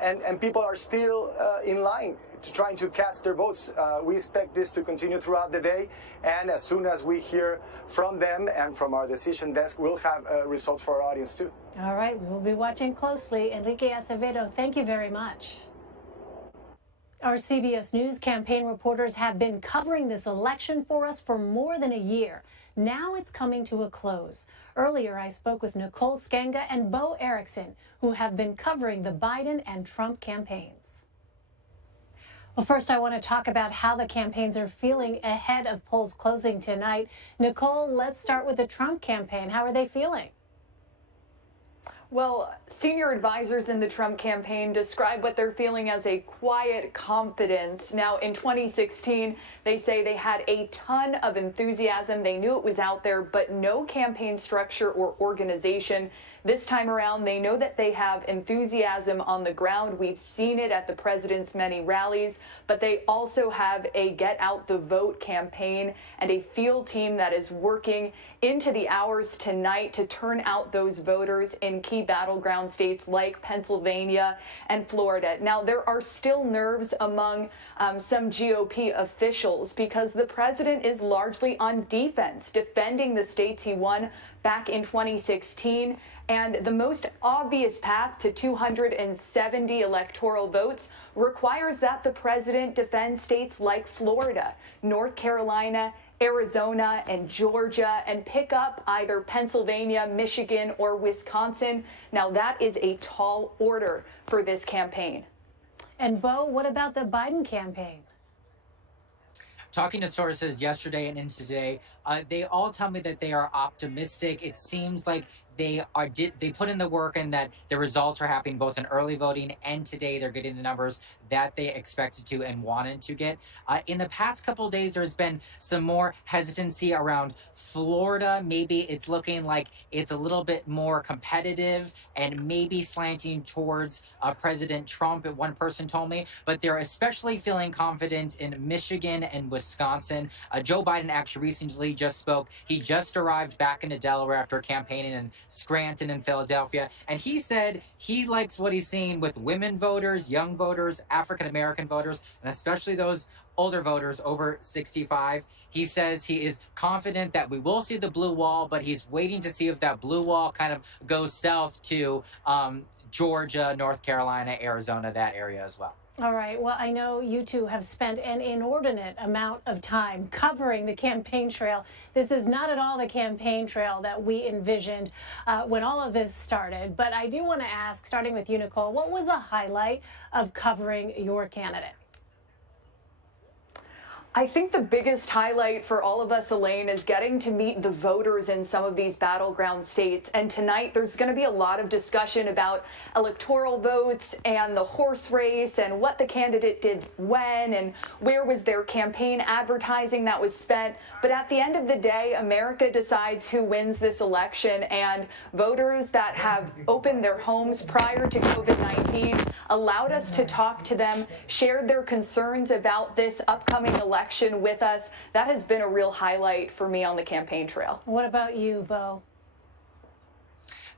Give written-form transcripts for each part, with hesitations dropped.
and people are still in line trying to cast their votes. We expect this to continue throughout the day, and as soon as we hear from them and from our decision desk, we'll have results for our audience too. All right, we'll be watching closely. Enrique Acevedo, thank you very much. Our CBS News campaign reporters have been covering this election for us for more than a year. Now it's coming to a close. Earlier, I spoke with Nicole Sganga and Bo Erickson, who have been covering the Biden and Trump campaigns. Well, first, I want to talk about how the campaigns are feeling ahead of polls closing tonight. Nicole, let's start with the Trump campaign. How are they feeling? Well, senior advisors in the Trump campaign describe what they're feeling as a quiet confidence. Now, in 2016, they say they had a ton of enthusiasm. They knew it was out there, but no campaign structure or organization. This time around, they know that they have enthusiasm on the ground. We've seen it at the president's many rallies, but they also have a get out the vote campaign and a field team that is working into the hours tonight to turn out those voters in key battleground states like Pennsylvania and Florida. Now, there are still nerves among some GOP officials because the president is largely on defense, defending the states he won back in 2016. And the most obvious path to 270 electoral votes requires that the president defend states like Florida, North Carolina, Arizona, and Georgia, and pick up either Pennsylvania, Michigan, or Wisconsin. Now, that is a tall order for this campaign. And Bo, what about the Biden campaign? Talking to sources yesterday and into today, they all tell me that they are optimistic. It seems like they put in the work and that the results are happening both in early voting and today they're getting the numbers that they expected to and wanted to get. In the past couple of days, there's been some more hesitancy around Florida. Maybe it's looking like it's a little bit more competitive and maybe slanting towards President Trump, one person told me, but they're especially feeling confident in Michigan and Wisconsin. Joe Biden actually recently just spoke. He just arrived back into Delaware after campaigning in Scranton and Philadelphia, and he said he likes what he's seeing with women voters, young voters, African-American voters, and especially those older voters over 65. He says he is confident that we will see the blue wall, but he's waiting to see if that blue wall kind of goes south to Georgia, North Carolina, Arizona, that area as well. All right. Well, I know you two have spent an inordinate amount of time covering the campaign trail. This is not at all the campaign trail that we envisioned when all of this started. But I do want to ask, starting with you, Nicole, what was a highlight of covering your candidate? I think the biggest highlight for all of us, Elaine, is getting to meet the voters in some of these battleground states. And tonight, there's going to be a lot of discussion about electoral votes and the horse race and what the candidate did when and where was their campaign advertising that was spent. But at the end of the day, America decides who wins this election. And voters that have opened their homes prior to COVID-19 allowed us to talk to them, shared their concerns about this upcoming election with us. That has been a real highlight for me on the campaign trail. What about you, Bo?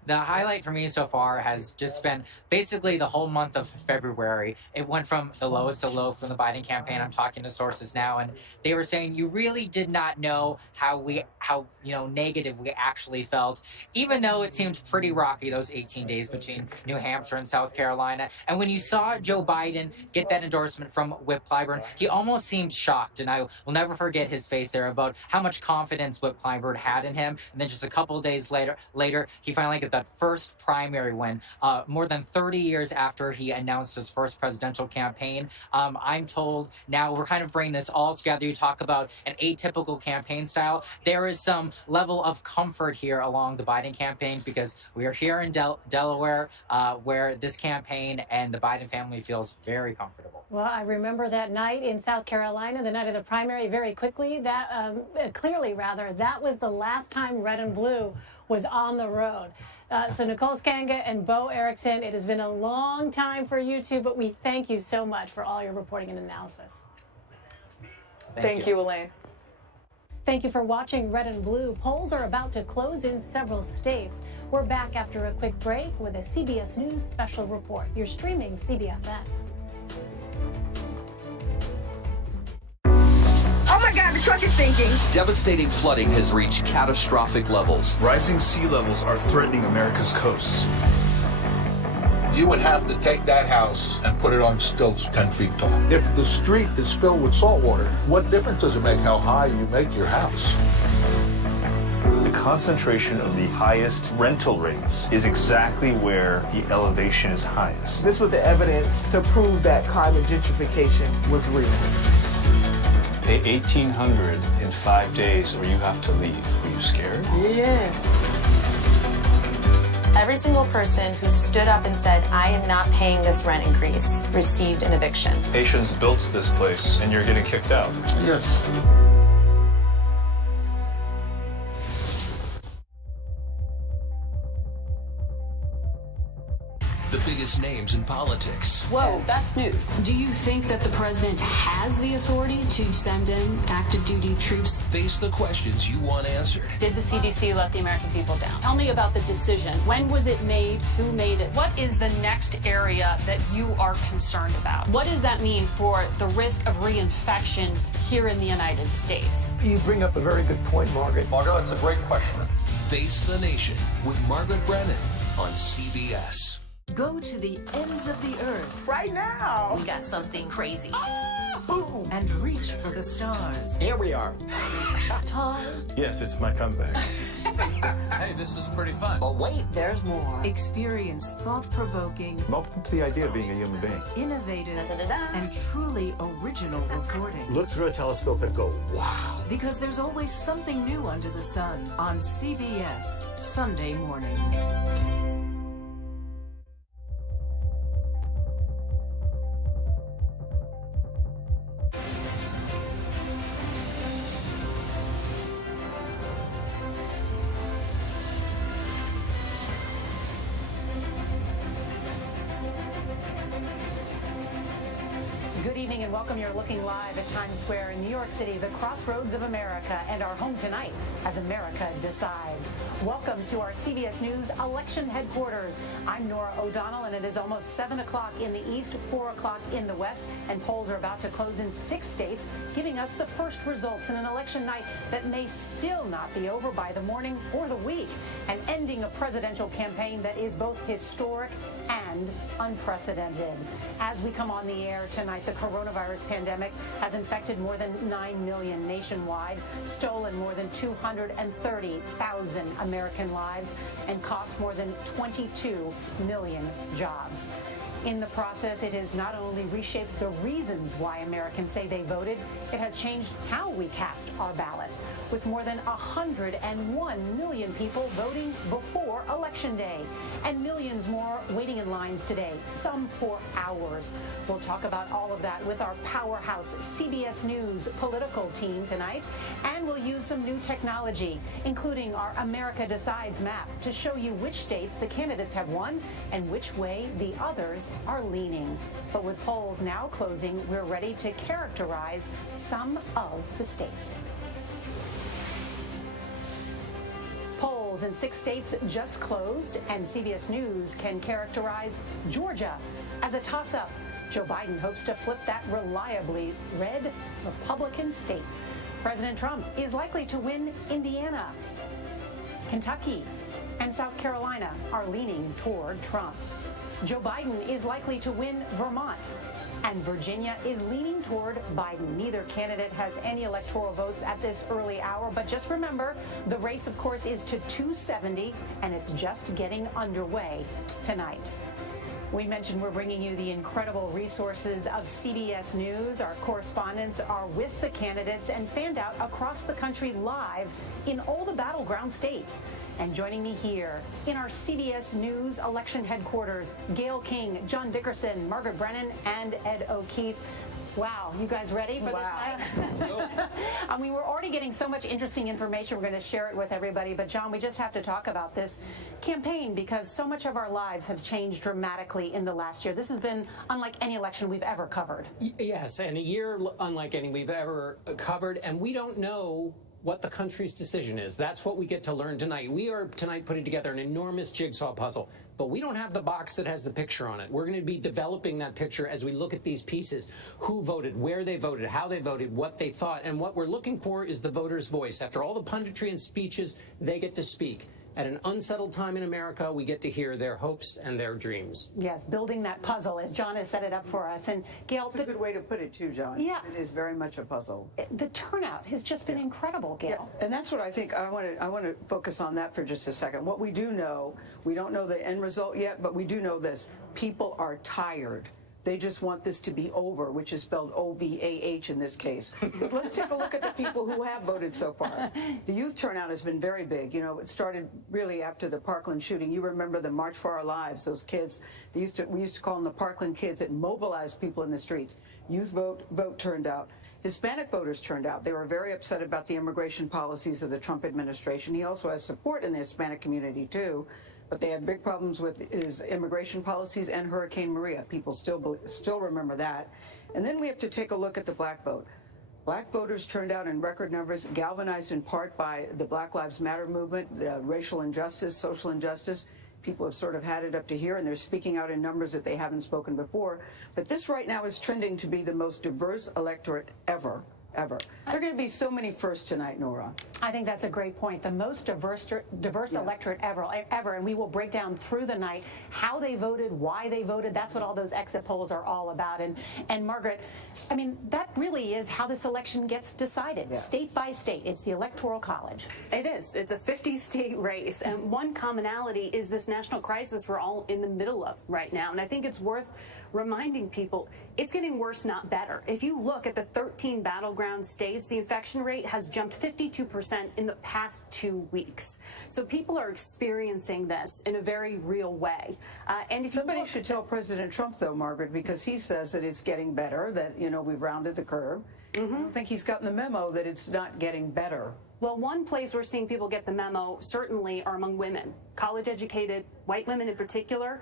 The highlight for me so far has just been basically the whole month of February. It went from the lowest to low from the Biden campaign. I'm talking to sources now, and they were saying you really did not know how negative we actually felt, even though it seemed pretty rocky those 18 days between New Hampshire and South Carolina. And when you saw Joe Biden get that endorsement from Whip Clyburn, he almost seemed shocked, and I will never forget his face there about how much confidence Whip Clyburn had in him. And then just a couple of days later, he finally got that first primary win, more than 30 years after he announced his first presidential campaign. I'm told now we're kind of bringing this all together. You talk about an atypical campaign style. There is some level of comfort here along the Biden campaign because we are here in Delaware where this campaign and the Biden family feels very comfortable. Well, I remember that night in South Carolina, the night of the primary, very quickly. Clearly, that was the last time Red and Blue was on the road. So Nicole Sganga and Bo Erickson, it has been a long time for you two, but we thank you so much for all your reporting and analysis. Thank you, Elaine. Thank you for watching Red and Blue. Polls are about to close in several states. We're back after a quick break with a CBS News special report. You're streaming CBSN. Oh my God, the truck is sinking. Devastating flooding has reached catastrophic levels. Rising sea levels are threatening America's coasts. You would have to take that house and put it on stilts 10 feet tall. If the street is filled with salt water, what difference does it make how high you make your house? The concentration of the highest rental rates is exactly where the elevation is highest. This was the evidence to prove that climate gentrification was real. Pay $1,800 in 5 days or you have to leave. Were you scared? Yes. Every single person who stood up and said, I am not paying this rent increase, received an eviction. Haitians built this place and you're getting kicked out. Yes. The biggest names in politics. Whoa, that's news. Do you think that the president has the authority to send in active duty troops? Face the questions you want answered. Did the CDC let the American people down? Tell me about the decision. When was it made? Who made it? What is the next area that you are concerned about? What does that mean for the risk of reinfection here in the United States? You bring up a very good point, Margaret. Margo, it's a great question. Face the Nation with Margaret Brennan on CBS. Go to the ends of the earth. Right now. We got something crazy. Boom. And reach for the stars. Here we are. Yes, it's my comeback. Hey, this is pretty fun. But wait, there's more. Experience thought-provoking, Welcome to the idea of being a human being. innovative, and truly original reporting. Look through a telescope and go, wow. Because there's always something new under the sun on CBS Sunday morning. Good evening and welcome. You're looking live at Times Square in New York City, the crossroads of America, and our home tonight as America decides. Welcome to our CBS News election headquarters. I'm Nora O'Donnell, and it is almost 7 o'clock in the east, 4 o'clock in the west, and polls are about to close in 6 states, giving us the first results in an election night that may still not be over by the morning or the week, and ending a presidential campaign that is both historic and unprecedented. As we come on the air tonight, the coronavirus pandemic has infected more than 9 million nationwide, stolen more than 230,000 American lives, and cost more than 22 million jobs. In the process, it has not only reshaped the reasons why Americans say they voted, it has changed how we cast our ballots, with more than 101 million people voting before Election Day, and millions more waiting in lines today, some for hours. We'll talk about all of that with our powerhouse CBS News political team tonight, and we'll use some new technology, including our America Decides map, to show you which states the candidates have won and which way the others are leaning. But with polls now closing, we're ready to characterize some of the states. Polls in 6 states just closed, and CBS News can characterize Georgia as a toss-up. Joe Biden hopes to flip that reliably red Republican state. President Trump is likely to win Indiana. Kentucky and South Carolina are leaning toward Trump. Joe Biden is likely to win Vermont, and Virginia is leaning toward Biden. Neither candidate has any electoral votes at this early hour, but just remember, the race, of course, is to 270, and it's just getting underway tonight. We mentioned we're bringing you the incredible resources of CBS News. Our correspondents are with the candidates and fanned out across the country live in all the battleground states. And joining me here in our CBS News election headquarters, Gayle King, John Dickerson, Margaret Brennan, and Ed O'Keefe. Wow, you guys ready for this night? I mean, we're already getting so much interesting information. We're going to share it with everybody. But, John, we just have to talk about this campaign because so much of our lives have changed dramatically in the last year. This has been unlike any election we've ever covered. Yes, and a year unlike any we've ever covered. And we don't know what the country's decision is. That's what we get to learn tonight. We are tonight putting together an enormous jigsaw puzzle, but we don't have the box that has the picture on it. We're going to be developing that picture as we look at these pieces: who voted, where they voted, how they voted, what they thought. And what we're looking for is the voter's voice. After all the punditry and speeches, they get to speak. At an unsettled time in America, we get to hear their hopes and their dreams. Yes, building that puzzle, as John has set it up for us. And Gail, that's a good way to put it too, John. Yeah, it is very much a puzzle. The turnout has just been incredible, Gail. Yeah, and that's what I think. I want to focus on that for just a second. What we do know, we don't know the end result yet, but we do know this: people are tired. They just want this to be over, which is spelled O-V-A-H in this case. But let's take a look at the people who have voted so far. The youth turnout has been very big. You know, it started really after the Parkland shooting. You remember the March for Our Lives, those kids. We used to call them the Parkland kids that mobilized people in the streets. Youth vote turned out. Hispanic voters turned out. They were very upset about the immigration policies of the Trump administration. He also has support in the Hispanic community, too. But they had big problems with his immigration policies and Hurricane Maria. People still remember that. And then we have to take a look at the black vote. Black voters turned out in record numbers, galvanized in part by the Black Lives Matter movement, racial injustice, social injustice. People have sort of had it up to here, and they're speaking out in numbers that they haven't spoken before. But this right now is trending to be the most diverse electorate ever. There are going to be so many firsts tonight, Nora. I think that's a great point. The most diverse electorate ever, and we will break down through the night how they voted, why they voted. That's what all those exit polls are all about. And Margaret, I mean, that really is how this election gets decided, state by state. It's the Electoral College. It is. It's a 50-state race, and one commonality is this national crisis we're all in the middle of right now. And I think it's worth reminding people it's getting worse, not better. If you look at the 13 battleground states, the infection rate has jumped 52% in the past 2 weeks. So people are experiencing this in a very real way. And if somebody should tell President Trump, though, Margaret, because he says that it's getting better, that, you know, we've rounded the curve. I don't think he's gotten the memo that it's not getting better. Well, one place we're seeing people get the memo certainly are among women, college-educated white women in particular,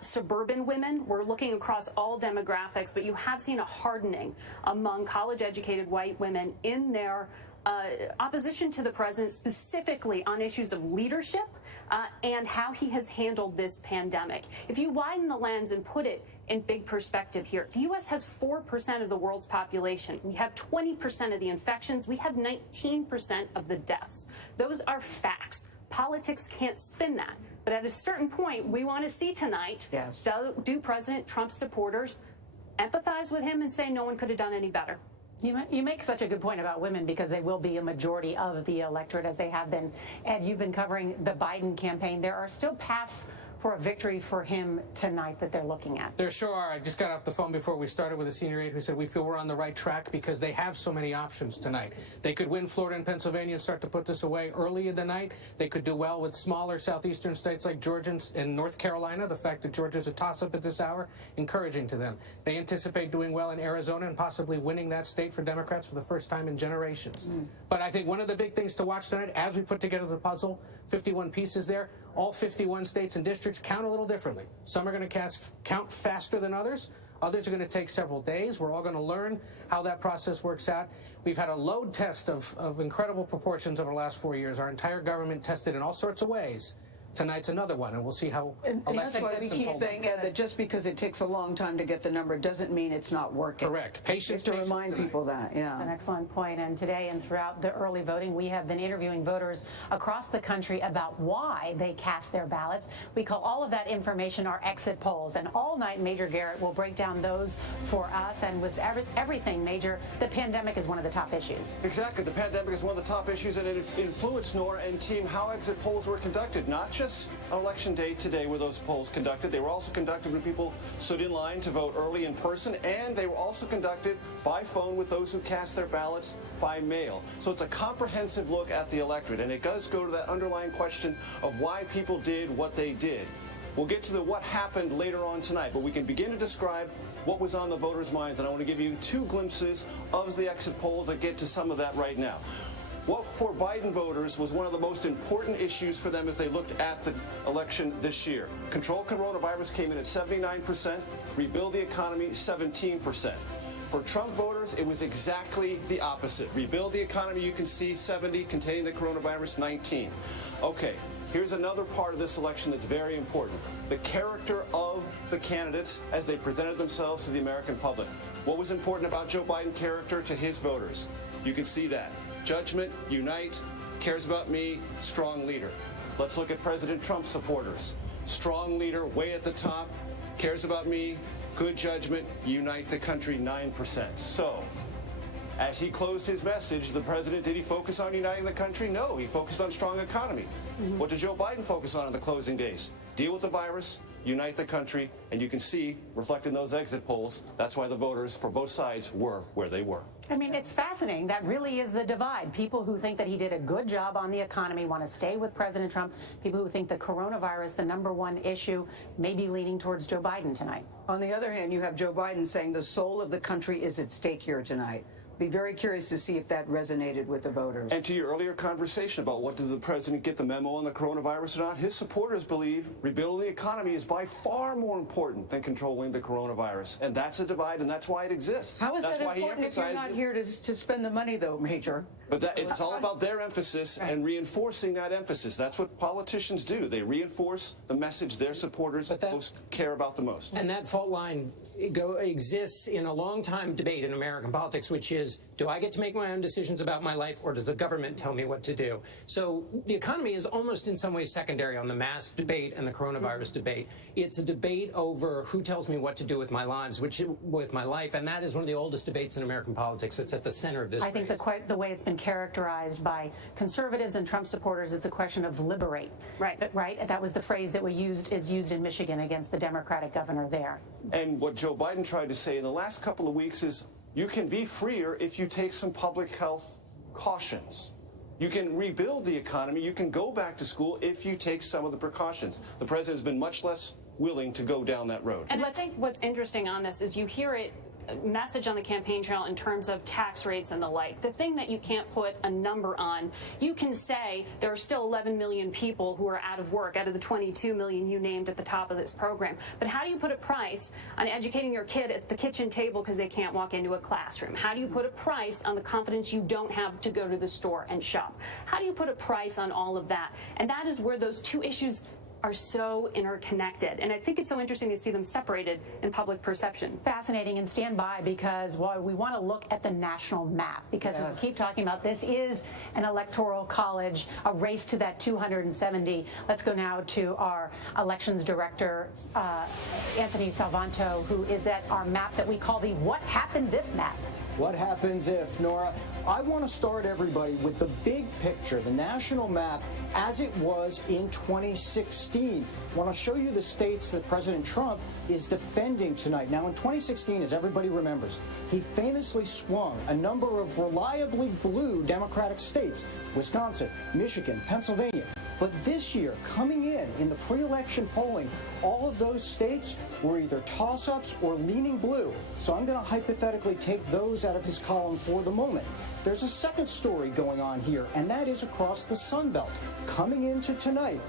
suburban women. We're looking across all demographics, but you have seen a hardening among college-educated white women in their opposition to the president, specifically on issues of leadership and how he has handled this pandemic. If you widen the lens and put it in big perspective here, the U.S. has 4% of the world's population. We have 20% of the infections. We have 19% of the deaths. Those are facts. Politics can't spin that. But at a certain point, we want to see tonight, do President Trump's supporters empathize with him and say no one could have done any better? You make such a good point about women, because they will be a majority of the electorate, as they have been. Ed, you've been covering the Biden campaign. There are still paths for a victory for him tonight that they're looking at. There sure are. I just got off the phone before we started with a senior aide who said we feel we're on the right track because they have so many options tonight. They could win Florida and Pennsylvania and start to put this away early in the night. They could do well with smaller southeastern states like Georgia and North Carolina. The fact that Georgia's a toss-up at this hour, encouraging to them. They anticipate doing well in Arizona and possibly winning that state for Democrats for the first time in generations. But I think one of the big things to watch tonight, as we put together the puzzle, 51 pieces there, all 51 states and districts count a little differently. Some are going to count faster than others. Others are going to take several days. We're all going to learn how that process works out. We've had a load test of incredible proportions over the last 4 years. Our entire government tested in all sorts of ways. Tonight's another one, and we'll see how and that's why we keep saying that just because it takes a long time to get the number doesn't mean it's not working. Correct. Patience. To remind people that, That's an excellent point. And today and throughout the early voting, we have been interviewing voters across the country about why they cast their ballots. We call all of that information our exit polls. And all night, Major Garrett will break down those for us. And with everything, Major, the pandemic is one of the top issues. Exactly. The pandemic is one of the top issues, and it influenced, Nora and team, how exit polls were conducted. Not just on election day today were those polls conducted. They were also conducted when people stood in line to vote early in person, and they were also conducted by phone with those who cast their ballots by mail. So it's a comprehensive look at the electorate, and it does go to that underlying question of why people did what they did. We'll get to the what happened later on tonight, but we can begin to describe what was on the voters' minds, and I want to give you two glimpses of the exit polls that get to some of that right now. What for Biden voters was one of the most important issues for them as they looked at the election this year. Control coronavirus came in at 79%, rebuild the economy 17%. For Trump voters, it was exactly the opposite. Rebuild the economy, you can see 70, containing the coronavirus 19. Okay, here's another part of this election that's very important. The character of the candidates as they presented themselves to the American public. What was important about Joe Biden's character to his voters? You can see that. Judgment, unite, cares about me, strong leader. Let's look at President Trump's supporters. Strong leader, way at the top, cares about me, good judgment, unite the country, 9%. So, as he closed his message, the president, did he focus on uniting the country? No, he focused on strong economy. What did Joe Biden focus on in the closing days? Deal with the virus, unite the country, and you can see, reflected in those exit polls, that's why the voters for both sides were where they were. I mean, it's fascinating. That really is the divide. People who think that he did a good job on the economy want to stay with President Trump. People who think the coronavirus, the #1 issue, may be leaning towards Joe Biden tonight. On the other hand, you have Joe Biden saying the soul of the country is at stake here tonight. Be very curious to see if that resonated with the voters. And to your earlier conversation about what did the president get the memo on the coronavirus or not, his supporters believe rebuilding the economy is by far more important than controlling the coronavirus. And that's a divide, and that's why it exists. How is that's that why important if you're not here to spend the money, though, Major? But it's all about their emphasis and reinforcing that emphasis. That's what politicians do. They reinforce the message their supporters most care about the most. And that fault line exists in a long-time debate in American politics, which is, do I get to make my own decisions about my life, or does the government tell me what to do? So the economy is almost in some ways secondary on the mask debate and the coronavirus debate. It's a debate over who tells me what to do with my lives, with my life, and that is one of the oldest debates in American politics. It's at the center of this I think the way it's been characterized by conservatives and Trump supporters, it's a question of liberate. Right? That was the phrase that is used in Michigan against the Democratic governor there. And what Joe Biden tried to say in the last couple of weeks is, you can be freer if you take some public health cautions. You can rebuild the economy. You can go back to school if you take some of the precautions. The president has been much less willing to go down that road. And I think what's interesting on this is you hear it message on the campaign trail in terms of tax rates and the like. The thing that you can't put a number on, you can say there are still 11 million people who are out of work out of the 22 million you named at the top of this program. But how do you put a price on educating your kid at the kitchen table because they can't walk into a classroom? How do you put a price on the confidence you don't have to go to the store and shop? How do you put a price on all of that? And that is where those two issues are so interconnected. And I think it's so interesting to see them separated in public perception. Fascinating, and stand by, because we want to look at the national map, because we keep talking about this is an electoral college, a race to that 270. Let's go now to our elections director, Anthony Salvanto, who is at our map that we call the What Happens If map. What happens if, Nora? I want to start everybody with the big picture, the national map as it was in 2016. I want to show you the states that President Trump is defending tonight. Now, in 2016, as everybody remembers, he famously swung a number of reliably blue Democratic states, Wisconsin, Michigan, Pennsylvania. But this year, coming in the pre-election polling, all of those states were either toss-ups or leaning blue. So I'm going to hypothetically take those out of his column for the moment. There's a second story going on here, and that is across the Sun Belt. Coming into tonight,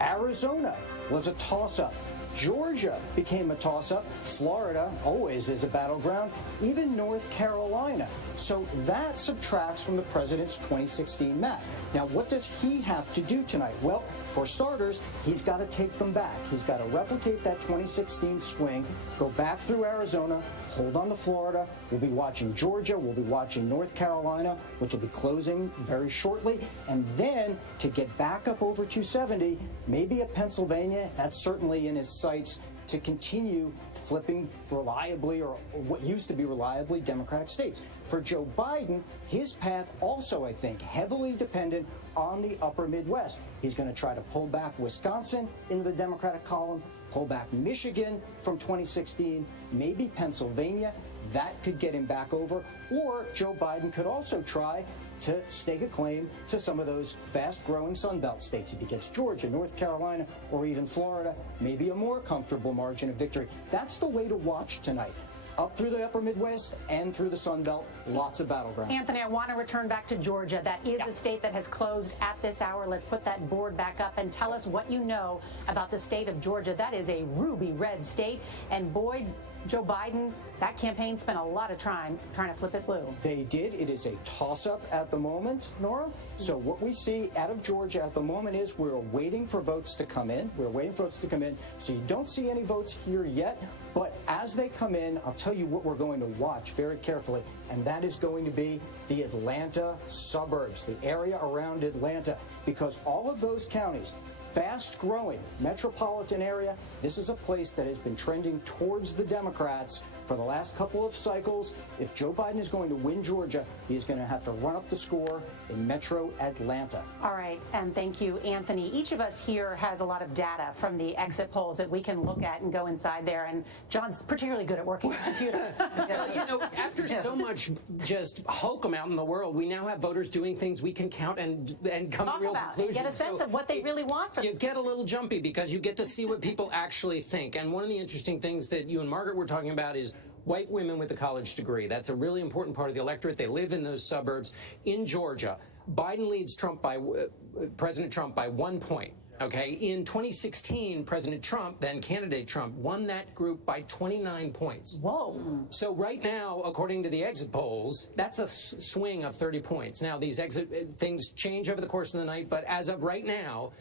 Arizona was a toss-up. Georgia became a toss-up. Florida always is a battleground. Even North Carolina. So that subtracts from the president's 2016 map. Now, what does he have to do tonight? Well, for starters, he's got to take them back. He's got to replicate that 2016 swing, go back through Arizona, hold on to Florida. We'll be watching Georgia. We'll be watching North Carolina, which will be closing very shortly. And then to get back up over 270, maybe a Pennsylvania. That's certainly in his sights to continue flipping reliably, or what used to be reliably, Democratic states. For Joe Biden, his path also, I think, heavily dependent on the upper Midwest. He's going to try to pull back Wisconsin into the Democratic column, pull back Michigan from 2016, maybe Pennsylvania. That could get him back over. Or Joe Biden could also try to stake a claim to some of those fast-growing Sun Belt states. If he gets Georgia, North Carolina, or even Florida, maybe a more comfortable margin of victory. That's the way to watch tonight. Up through the upper Midwest and through the Sun Belt, lots of battleground. Anthony, I want to return back to Georgia. That is a state that has closed at this hour. Let's put that board back up and tell us what you know about the state of Georgia. That is a ruby red state. And boy, Joe Biden, that campaign spent a lot of time trying to flip it blue. They did. It is a toss-up at the moment, Nora. So what we see out of Georgia at the moment is we're waiting for votes to come in. We're waiting for votes to come in. So you don't see any votes here yet. But as they come in, I'll tell you what we're going to watch very carefully. And that is going to be the Atlanta suburbs, the area around Atlanta, because all of those counties, fast-growing metropolitan area, this is a place that has been trending towards the Democrats for the last couple of cycles. If Joe Biden is going to win Georgia, he is going to have to run up the score in Metro Atlanta. All right, and thank you, Anthony. Each of us here has a lot of data from the exit polls that we can look at and go inside there, and John's particularly good at working the computer. After so much just hokum out in the world, we now have voters doing things we can count and come to real conclusions. Get a sense of what they really want from you get a little jumpy because you get to see what people actually think. And one of the interesting things that you and Margaret were talking about is white women with a college degree. That's a really important part of the electorate. They live in those suburbs. In Georgia, Biden leads President Trump by 1 point. Okay, in 2016, President Trump, then candidate Trump, won that group by 29 points. Whoa. So right now, according to the exit polls, that's a swing of 30 points. Now, these exit things change over the course of the night, but as of right now,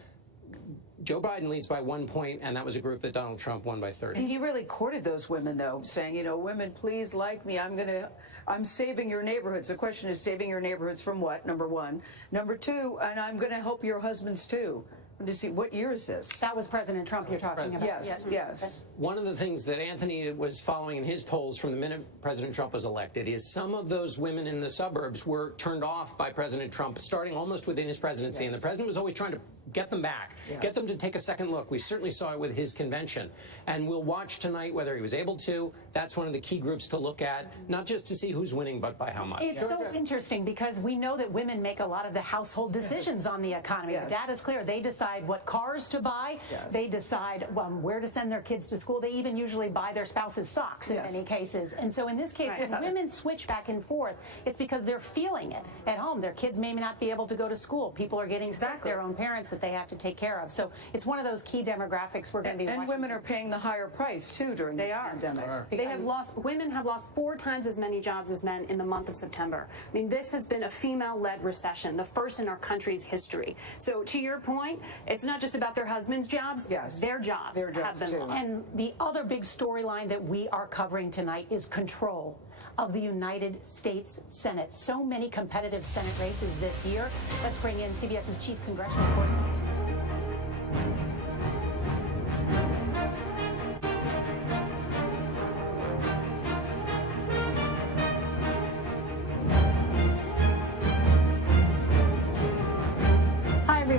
Joe Biden leads by 1 point, and that was a group that Donald Trump won by 30. And he really courted those women, though, saying, you know, women, please like me. I'm saving your neighborhoods. The question is saving your neighborhoods from what, number one? Number two, and I'm going to help your husbands, too. To see, what year is this? That was President Trump you're talking about. Yes. One of the things that Anthony was following in his polls from the minute President Trump was elected is some of those women in the suburbs were turned off by President Trump starting almost within his presidency. And the president was always trying to get them back, get them to take a second look. We certainly saw it with his convention. And we'll watch tonight whether he was able to. That's one of the key groups to look at, not just to see who's winning, but by how much. It's so interesting because we know that women make a lot of the household decisions on the economy. The data is clear. They decide what cars to buy. They decide where to send their kids to school. They even usually buy their spouse's socks in many cases. And so in this case, when women switch back and forth, it's because they're feeling it at home. Their kids may not be able to go to school. People are getting sick, their own parents that they have to take care of. So it's one of those key demographics we're going to be watching. And women are paying the higher price, too, during this pandemic. Women have lost 4 times as many jobs as men in the month of September. I mean, this has been a female-led recession, the first in our country's history. So to your point, it's not just about their husbands' jobs. Their jobs have been lost. And the other big storyline that we are covering tonight is control of the United States Senate. So many competitive Senate races this year. Let's bring in CBS's chief congressional correspondent.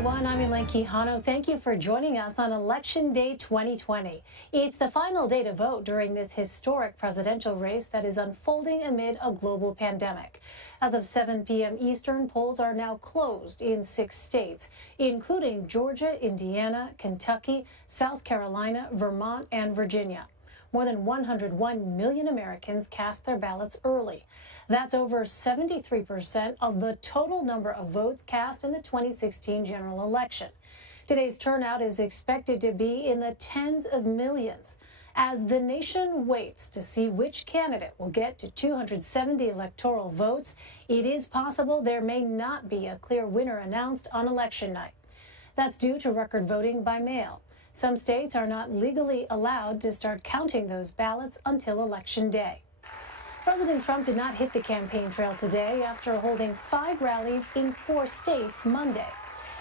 I'm Elaine Quijano. Thank you for joining us on Election Day 2020. It's the final day to vote during this historic presidential race that is unfolding amid a global pandemic. As of 7 p.m. Eastern, polls are now closed in 6 states, including Georgia, Indiana, Kentucky, South Carolina, Vermont, and Virginia. More than 101 million Americans cast their ballots early. That's over 73% of the total number of votes cast in the 2016 general election. Today's turnout is expected to be in the tens of millions. As the nation waits to see which candidate will get to 270 electoral votes, it is possible there may not be a clear winner announced on election night. That's due to record voting by mail. Some states are not legally allowed to start counting those ballots until Election Day. President Trump did not hit the campaign trail today after holding 5 rallies in 4 states Monday.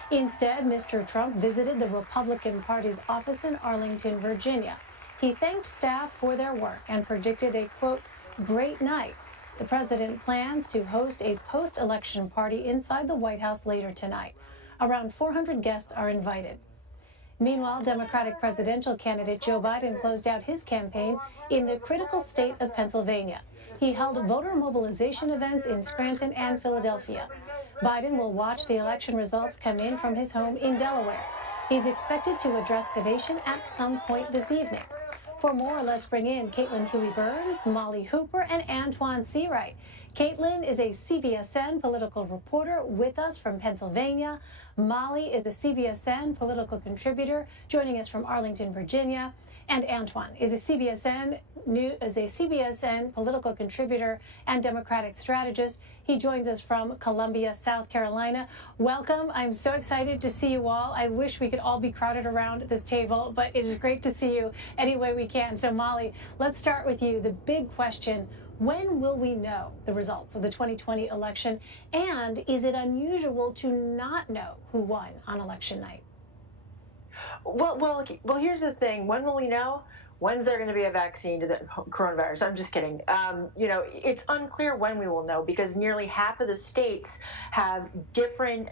Instead, Mr. Trump visited the Republican Party's office in Arlington, Virginia. He thanked staff for their work and predicted a, quote, great night. The president plans to host a post-election party inside the White House later tonight. Around 400 guests are invited. Meanwhile, Democratic presidential candidate Joe Biden closed out his campaign in the critical state of Pennsylvania. He held voter mobilization events in Scranton and Philadelphia. Biden will watch the election results come in from his home in Delaware. He's expected to address the nation at some point this evening. For more, let's bring in Caitlin Huey-Burns, Molly Hooper, and Antoine Seawright. Caitlin is a CBSN political reporter with us from Pennsylvania. Molly is a CBSN political contributor joining us from Arlington, Virginia. And Antoine is a CBSN political contributor and Democratic strategist. He joins us from Columbia, South Carolina. Welcome. I'm so excited to see you all. I wish we could all be crowded around this table, but it is great to see you any way we can. So, Molly, let's start with you. The big question: when will we know the results of the 2020 election? And is it unusual to not know who won on election night? Well, here's the thing. When will we know? When's there going to be a vaccine to the coronavirus? I'm just kidding. It's unclear when we will know because nearly half of the states have different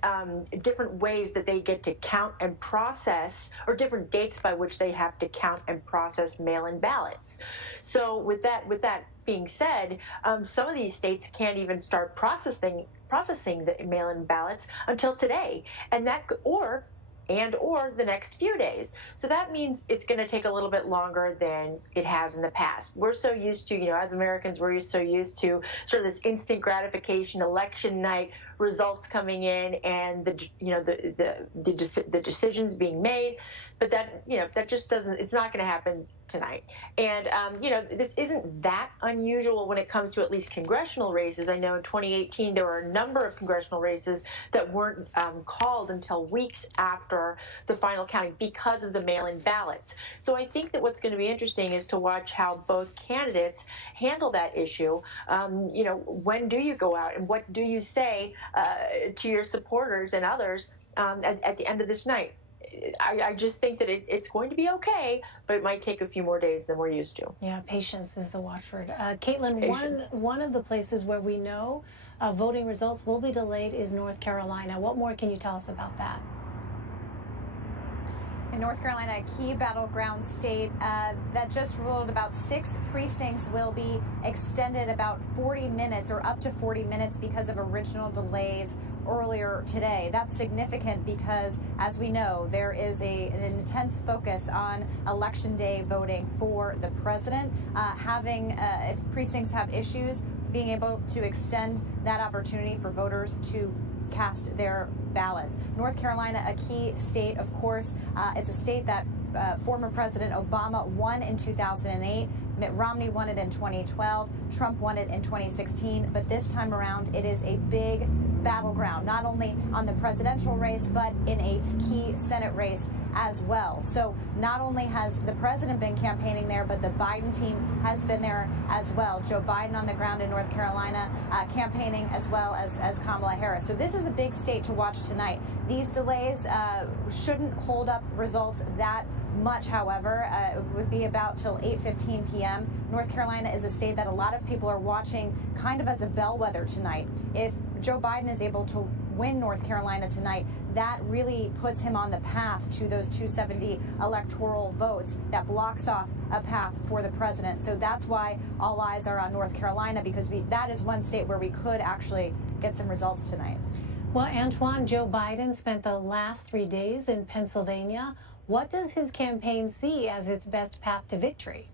ways that they get to count and process, or different dates by which they have to count and process mail-in ballots. So with that being said, some of these states can't even start processing the mail-in ballots until today, and or the next few days. So that means it's going to take a little bit longer than it has in the past. We're so used to, as Americans, we're so used to sort of this instant gratification, election night, results coming in, and the decisions being made. But that just doesn't. It's not going to happen tonight. And this isn't that unusual when it comes to at least congressional races. I know in 2018 there were a number of congressional races that weren't called until weeks after the final counting because of the mail-in ballots. So I think that what's going to be interesting is to watch how both candidates handle that issue. When do you go out and what do you say to your supporters and others at the end of this night? I just think that it's going to be okay, but it might take a few more days than we're used to. Yeah, patience is the watchword. Caitlin, one of the places where we know voting results will be delayed is North Carolina. What more can you tell us about that? In North Carolina, a key battleground state that just ruled about 6 precincts will be extended about 40 minutes or up to 40 minutes because of original delays earlier today. That's significant because, as we know, there is an intense focus on Election Day voting for the president. If precincts have issues, being able to extend that opportunity for voters to cast their ballots. North Carolina, a key state, of course. It's a state that former President Obama won in 2008. Mitt Romney won it in 2012. Trump won it in 2016. But this time around, it is a big battleground, not only on the presidential race, but in a key Senate race as well. So not only has the president been campaigning there, but the Biden team has been there as well. Joe Biden on the ground in North Carolina campaigning, as well as Kamala Harris. So this is a big state to watch tonight. These delays shouldn't hold up results that much, however. It would be about till 8:15 p.m. North Carolina is a state that a lot of people are watching kind of as a bellwether tonight. If Joe Biden is able to win North Carolina tonight, that really puts him on the path to those 270 electoral votes that blocks off a path for the president. So that's why all eyes are on North Carolina, because that is one state where we could actually get some results tonight. Well, Antoine, Joe Biden spent the last 3 days in Pennsylvania. What does his campaign see as its best path to victory?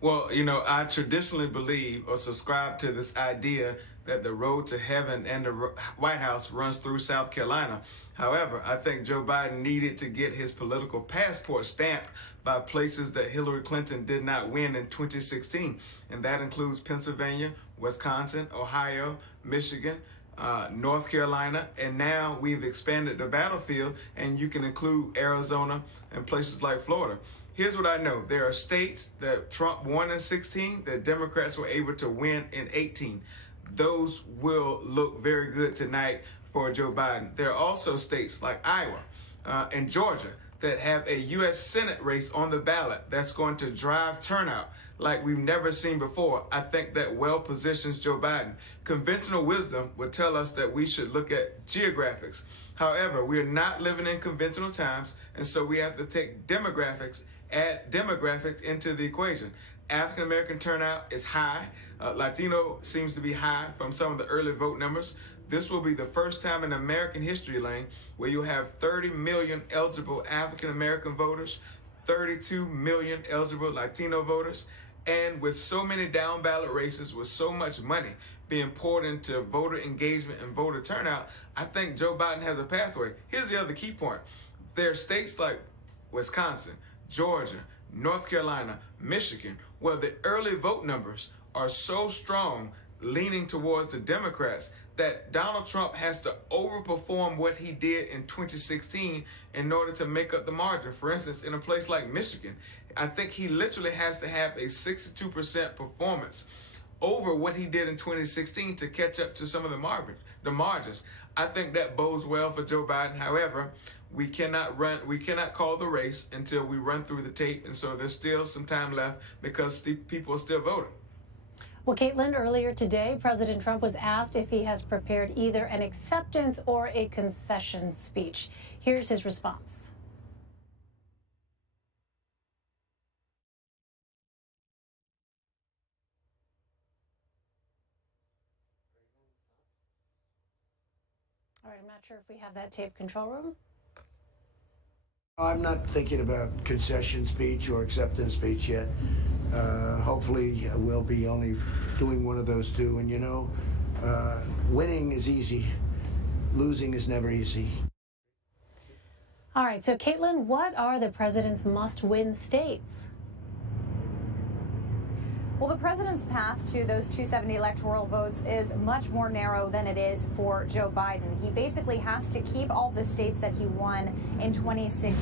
Well, I traditionally believe or subscribe to this idea that the road to heaven and the White House runs through South Carolina. However, I think Joe Biden needed to get his political passport stamped by places that Hillary Clinton did not win in 2016. And that includes Pennsylvania, Wisconsin, Ohio, Michigan, North Carolina, and now we've expanded the battlefield, and you can include Arizona and places like Florida. Here's what I know. There are states that Trump won in 16 that Democrats were able to win in 18. Those will look very good tonight for Joe Biden. There are also states like Iowa and Georgia that have a U.S. Senate race on the ballot that's going to drive turnout like we've never seen before. I think that well positions Joe Biden. Conventional wisdom would tell us that we should look at geographics. However, we are not living in conventional times, and so we have to take demographics, add demographics into the equation. African American turnout is high. Latino seems to be high from some of the early vote numbers. This will be the first time in American history, Lane, where you'll have 30 million eligible African American voters, 32 million eligible Latino voters, and with so many down ballot races, with so much money being poured into voter engagement and voter turnout, I think Joe Biden has a pathway. Here's the other key point. There are states like Wisconsin, Georgia, North Carolina, Michigan, where the early vote numbers are so strong, leaning towards the Democrats, that Donald Trump has to overperform what he did in 2016 in order to make up the margin. For instance, in a place like Michigan, I think he literally has to have a 62% performance over what he did in 2016 to catch up to some of the margins. I think that bodes well for Joe Biden. However, we cannot call the race until we run through the tape, and so there's still some time left because people are still voting. Well, Caitlin, earlier today, President Trump was asked if he has prepared either an acceptance or a concession speech. Here's his response. All right, I'm not sure if we have that tape, control room. I'm not thinking about concession speech or acceptance speech yet. Hopefully we'll be only doing one of those two. And you know, winning is easy. Losing is never easy. All right, so Caitlin, what are the president's must-win states? Well, the president's path to those 270 electoral votes is much more narrow than it is for Joe Biden. He basically has to keep all the states that he won in 2016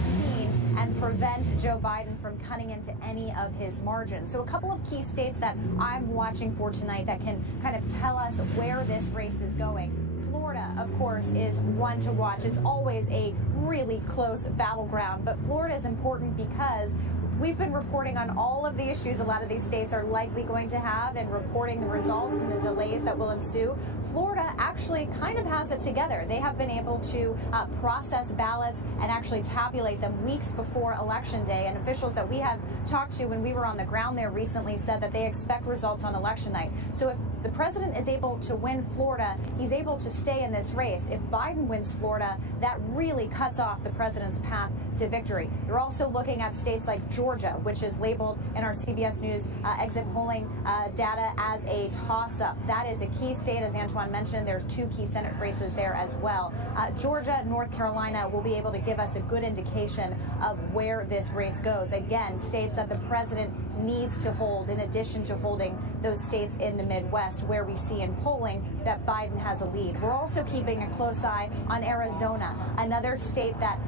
and prevent Joe Biden from cutting into any of his margins. So a couple of key states that I'm watching for tonight that can kind of tell us where this race is going. Florida, of course, is one to watch. It's always a really close battleground, but Florida is important because we've been reporting on all of the issues a lot of these states are likely going to have and reporting the results and the delays that will ensue. Florida actually kind of has it together. They have been able to process ballots and actually tabulate them weeks before Election Day. And officials that we had talked to when we were on the ground there recently said that they expect results on election night. So if the president is able to win Florida, he's able to stay in this race. If Biden wins Florida, that really cuts off the president's path to victory. You're also looking at states like Georgia, which is labeled in our CBS News exit polling data as a toss-up. That is a key state, as Antoine mentioned. There's two key Senate races there as well. Georgia, North Carolina will be able to give us a good indication of where this race goes. Again, states that the president needs to hold, in addition to holding those states in the Midwest where we see in polling that Biden has a lead. We're also keeping a close eye on Arizona, another state that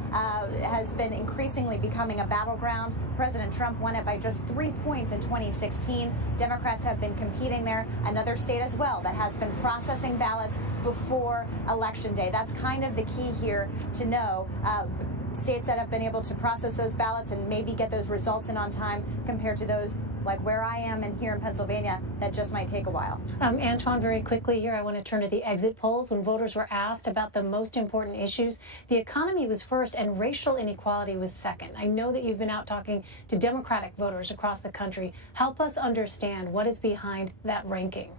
has been increasingly becoming a battleground. President Trump won it by just 3 points in 2016. Democrats have been competing there. Another state as well that has been processing ballots before Election Day. That's kind of the key here to know. States that have been able to process those ballots and maybe get those results in on time compared to those like where I am and here in Pennsylvania that just might take a while. Antoine, very quickly here, I want to turn to the exit polls. When voters were asked about the most important issues, the economy was first and racial inequality was second. I know that you've been out talking to Democratic voters across the country. Help us understand what is behind that ranking.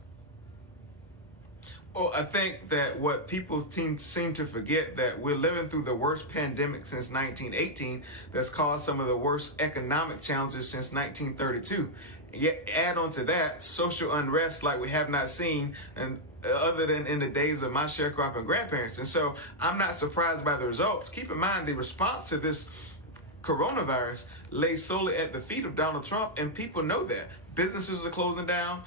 Well, I think that what people seem to forget that we're living through the worst pandemic since 1918 that's caused some of the worst economic challenges since 1932. Yet add on to that social unrest like we have not seen and other than in the days of my sharecropping grandparents. And so I'm not surprised by the results. Keep in mind the response to this coronavirus lays solely at the feet of Donald Trump, and people know that. Businesses are closing down,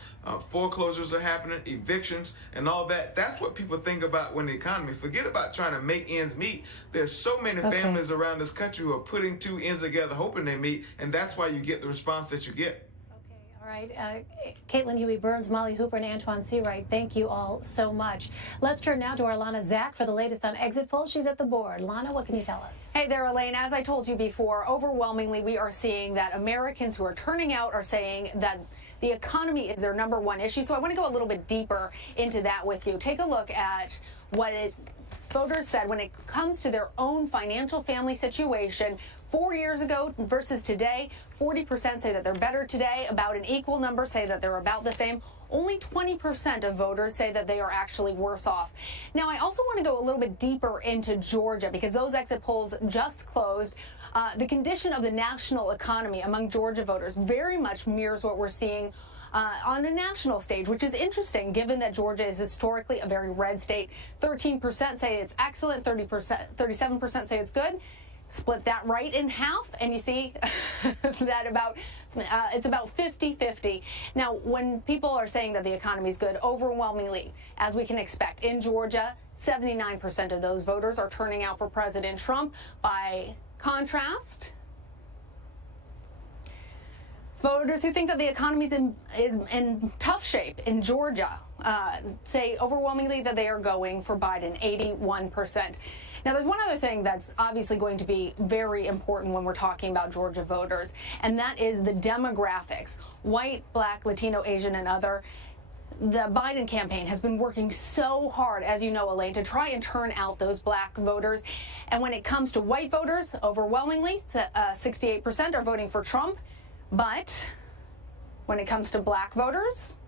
foreclosures are happening, evictions, and all that. That's what people think about when the economy. Forget about trying to make ends meet. There's so many families around this country who are putting two ends together, hoping they meet, and that's why you get the response that you get. All right, Caitlin Huey-Burns, Molly Hooper, and Antoine Seawright, thank you all so much. Let's turn now to our Lana Zak for the latest on exit polls. She's at the board. Lana, what can you tell us? Hey there, Elaine. As I told you before, overwhelmingly we are seeing that Americans who are turning out are saying that the economy is their #1 issue. So I want to go a little bit deeper into that with you. Take a look at what voters said when it comes to their own financial family situation. 4 years ago versus today, 40% say that they're better today. About an equal number say that they're about the same. Only 20% of voters say that they are actually worse off. Now, I also want to go a little bit deeper into Georgia because those exit polls just closed. The condition of the national economy among Georgia voters very much mirrors what we're seeing on a national stage, which is interesting given that Georgia is historically a very red state. 13% say it's excellent, 37% say it's good. split that right in half, and you see that it's about 50-50. Now, when people are saying that the economy is good, overwhelmingly, as we can expect, in Georgia, 79% of those voters are turning out for President Trump. By contrast, voters who think that the economy is in tough shape in Georgia say overwhelmingly that they are going for Biden, 81%. Now, there's one other thing that's obviously going to be very important when we're talking about Georgia voters, and that is the demographics. White, Black, Latino, Asian, and other. The Biden campaign has been working so hard, as you know, Elaine, to try and turn out those Black voters. And when it comes to white voters, overwhelmingly, 68% are voting for Trump. But when it comes to Black voters,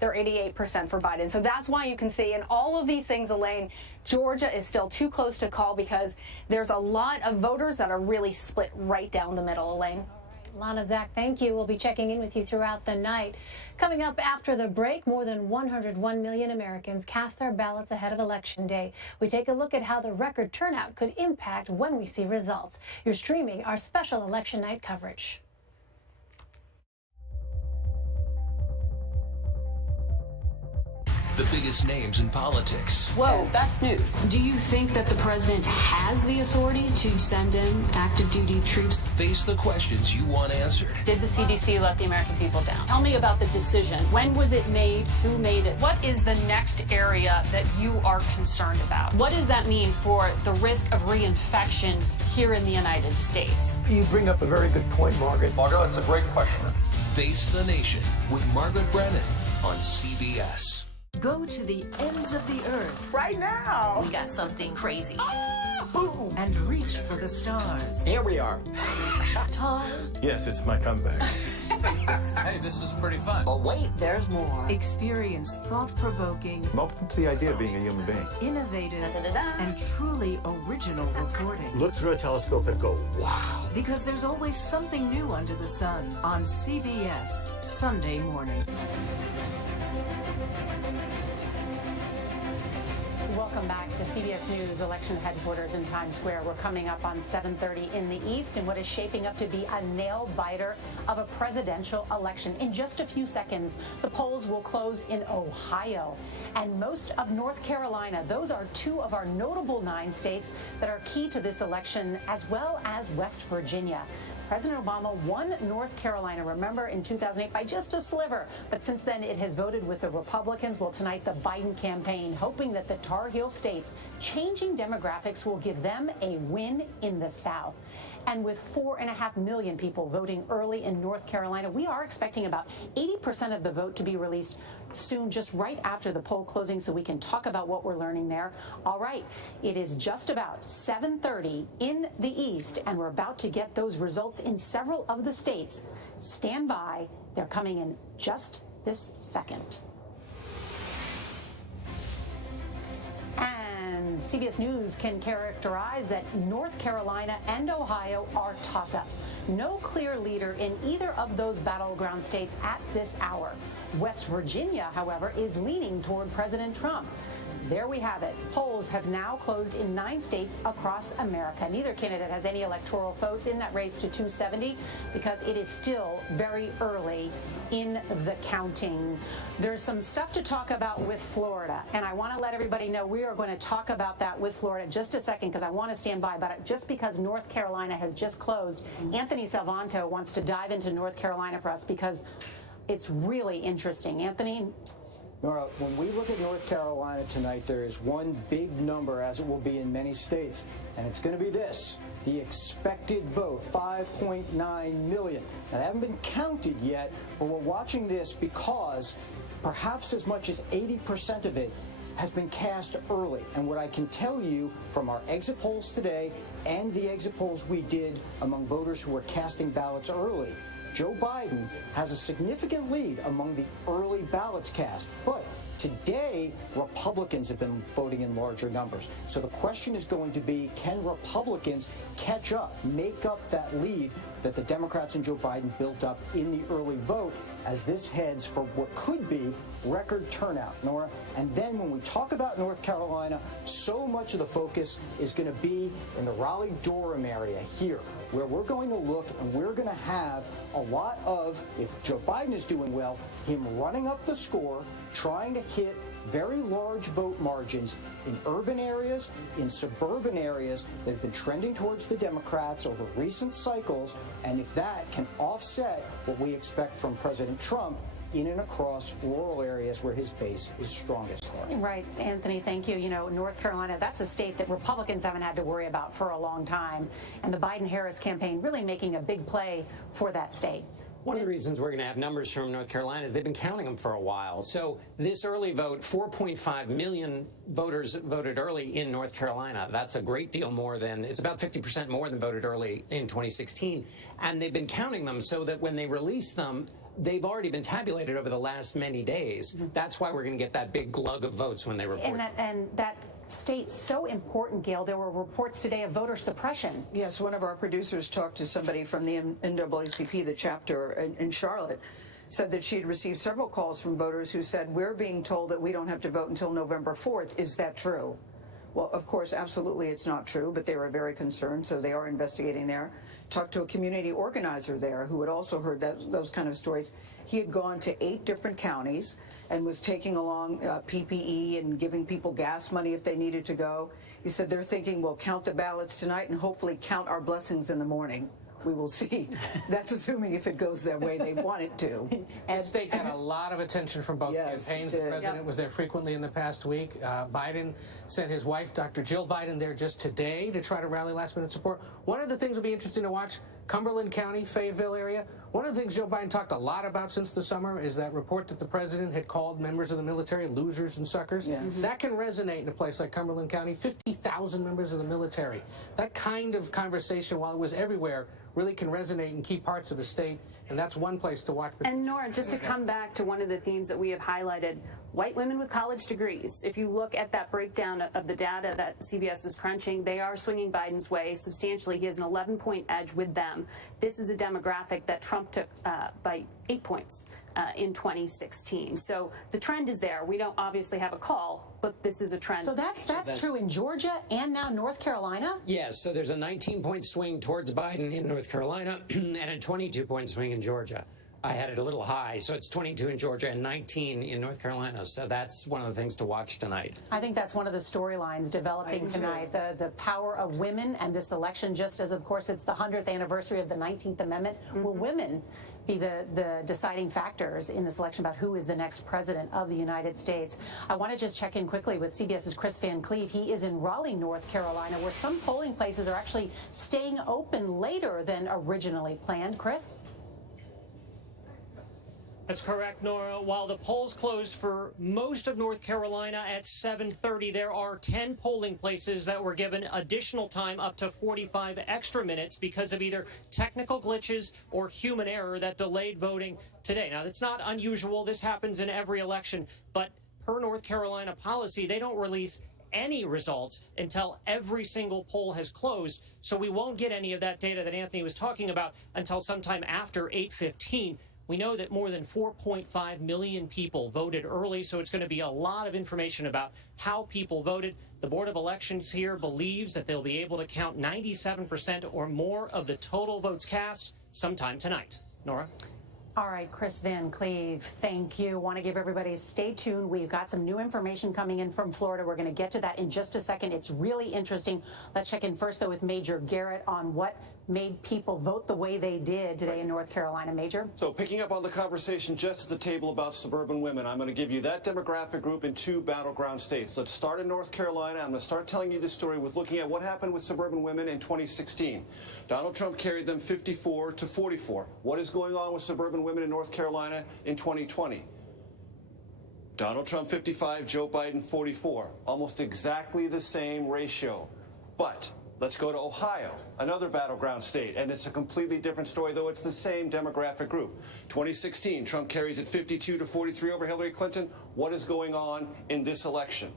they're 88% for Biden. So that's why you can see in all of these things, Elaine, Georgia is still too close to call because there's a lot of voters that are really split right down the middle, Elaine. Lana, Zach, thank you. We'll be checking in with you throughout the night. Coming up after the break, more than 101 million Americans cast their ballots ahead of Election Day. We take a look at how the record turnout could impact when we see results. You're streaming our special election night coverage. The biggest names in politics. Whoa, that's news. Do you think that the president has the authority to send in active duty troops? Face the questions you want answered. Did the CDC let the American people down? Tell me about the decision. When was it made? Who made it? What is the next area that you are concerned about? What does that mean for the risk of reinfection here in the United States? You bring up a very good point, Margaret. Margaret, that's a great question. Face the Nation with Margaret Brennan on CBS. Go to the ends of the earth. Right now. We got something crazy. And reach for the stars. Here we are. Tom. Yes, it's my comeback. Hey, this is pretty fun. Oh, wait, there's more. Experience thought-provoking, I'm open to the idea of being a human being. innovative, and truly original reporting. Look through a telescope and go, wow. Because there's always something new under the sun on CBS Sunday morning. Welcome back to CBS News election headquarters in Times Square. We're coming up on 7:30 in the East in what is shaping up to be a nail-biter of a presidential election. In just a few seconds, the polls will close in Ohio and most of North Carolina. Those are two of our notable 9 states that are key to this election, as well as West Virginia. President Obama won North Carolina, remember, in 2008 by just a sliver. But since then, it has voted with the Republicans. Well, tonight, the Biden campaign hoping that the Tar Heel states changing demographics will give them a win in the South. And with 4.5 million people voting early in North Carolina, we are expecting about 80% of the vote to be released soon, just right after the poll closing, so we can talk about what we're learning there. All right, it is just about 7:30 in the East, and we're about to get those results in several of the states. Stand by. They're coming in just this second. And CBS News can characterize that North Carolina and Ohio are toss-ups. No clear leader in either of those battleground states at this hour. West Virginia, however, is leaning toward President Trump. There we have it. Polls have now closed in 9 states across America. Neither candidate has any electoral votes in that race to 270 because it is still very early in the counting. There's some stuff to talk about with Florida, and I want to let everybody know we are going to talk about that with Florida in just a second because I want to stand by. But just because North Carolina has just closed, Anthony Salvanto wants to dive into North Carolina for us because it's really interesting. Anthony? Nora, when we look at North Carolina tonight, there is one big number, as it will be in many states, and it's going to be this, the expected vote, 5.9 million. Now, they haven't been counted yet, but we're watching this because perhaps as much as 80% of it has been cast early. And what I can tell you from our exit polls today and the exit polls we did among voters who were casting ballots early, Joe Biden has a significant lead among the early ballots cast. But Today, Republicans have been voting in larger numbers. So the question is going to be, can Republicans catch up, make up that lead that the Democrats and Joe Biden built up in the early vote as this heads for what could be record turnout, Nora? And then when we talk about North Carolina, so much of the focus is going to be in the Raleigh-Durham area here, where we're going to look and we're going to have a lot of, if Joe Biden is doing well, him running up the score, trying to hit very large vote margins in urban areas, in suburban areas that have been trending towards the Democrats over recent cycles, and if that can offset what we expect from President Trump in and across rural areas where his base is strongest. Right, Anthony, thank you. You know, North Carolina, that's a state that Republicans haven't had to worry about for a long time, and the Biden-Harris campaign really making a big play for that state. One of the reasons we're going to have numbers from North Carolina is they've been counting them for a while. So this early vote, 4.5 million voters voted early in North Carolina. That's a great deal more than, it's about 50% more than voted early in 2016. And they've been counting them so that when they release them, they've already been tabulated over the last many days. That's why we're going to get that big glug of votes when they report. And that state so important, Gail. There were reports today of voter suppression. Yes, one of our producers talked to somebody from the NAACP, the chapter in Charlotte, said that she had received several calls from voters who said, we're being told that we don't have to vote until November 4th. Is that true? Well, of course, absolutely it's not true, but they were very concerned, so they are investigating there. Talked to a community organizer there who had also heard those kind of stories. He had gone to 8 different counties and was taking along PPE and giving people gas money if they needed to go. He said they're thinking we'll count the ballots tonight and hopefully count our blessings in the morning. We will see. That's assuming if it goes that way they want it to. The state got a lot of attention from both campaigns. The president was there frequently in the past week. Biden sent his wife, Dr. Jill Biden, there just today to try to rally last-minute support. One of the things will be interesting to watch, Cumberland County, Fayetteville area. One of the things Joe Biden talked a lot about since the summer is that report that the president had called members of the military losers and suckers. That can resonate in a place like Cumberland County. 50,000 members of the military. That kind of conversation, while it was everywhere, really can resonate in key parts of the state, and that's one place to watch. And Nora, just to come back to one of the themes that we have highlighted, white women with college degrees. If you look at that breakdown of the data that CBS is crunching, they are swinging Biden's way substantially. He has an 11-point edge with them. This is a demographic that Trump took by 8 points in 2016. So the trend is there. We don't obviously have a call, but this is a trend. So that's true in Georgia and now North Carolina? Yes, so there's a 19-point swing towards Biden in North Carolina and a 22-point swing in Georgia. I had it a little high, so it's 22 in Georgia and 19 in North Carolina. So that's one of the things to watch tonight. I think that's one of the storylines developing tonight, the power of women and this election, just as, of course, it's the 100th anniversary of the 19th Amendment. Will women be the deciding factors in this election about who is the next president of the United States? I want to just check in quickly with CBS's Chris Van Cleve. He is in Raleigh, North Carolina, where some polling places are actually staying open later than originally planned. Chris? That's correct, Nora. While the polls closed for most of North Carolina at 7:30, there are 10 polling places that were given additional time, up to 45 extra minutes, because of either technical glitches or human error that delayed voting today. Now, that's not unusual. This happens in every election, but per North Carolina policy, they don't release any results until every single poll has closed. So we won't get any of that data that Anthony was talking about until sometime after 8:15. We know that more than 4.5 million people voted early, so it's going to be a lot of information about how people voted. The Board of Elections here believes that they'll be able to count 97% or more of the total votes cast sometime tonight. Nora? All right, Chris Van Cleve, thank you. Want to give everybody, stay tuned. We've got some new information coming in from Florida. We're going to get to that in just a second. It's really interesting. Let's check in first, though, with Major Garrett on what made people vote the way they did today in North Carolina. Major? So picking up on the conversation just at the table about suburban women, I'm going to give you that demographic group in 2 battleground states. Let's start in North Carolina. I'm going to start telling you this story with looking at what happened with suburban women in 2016. Donald Trump carried them 54 to 44. What is going on with suburban women in North Carolina in 2020? Donald Trump 55, Joe Biden 44. Almost exactly the same ratio. But Let's go to Ohio, another battleground state, and it's a completely different story, though it's the same demographic group. 2016, Trump carries it 52 to 43 over Hillary Clinton. What is going on in this election?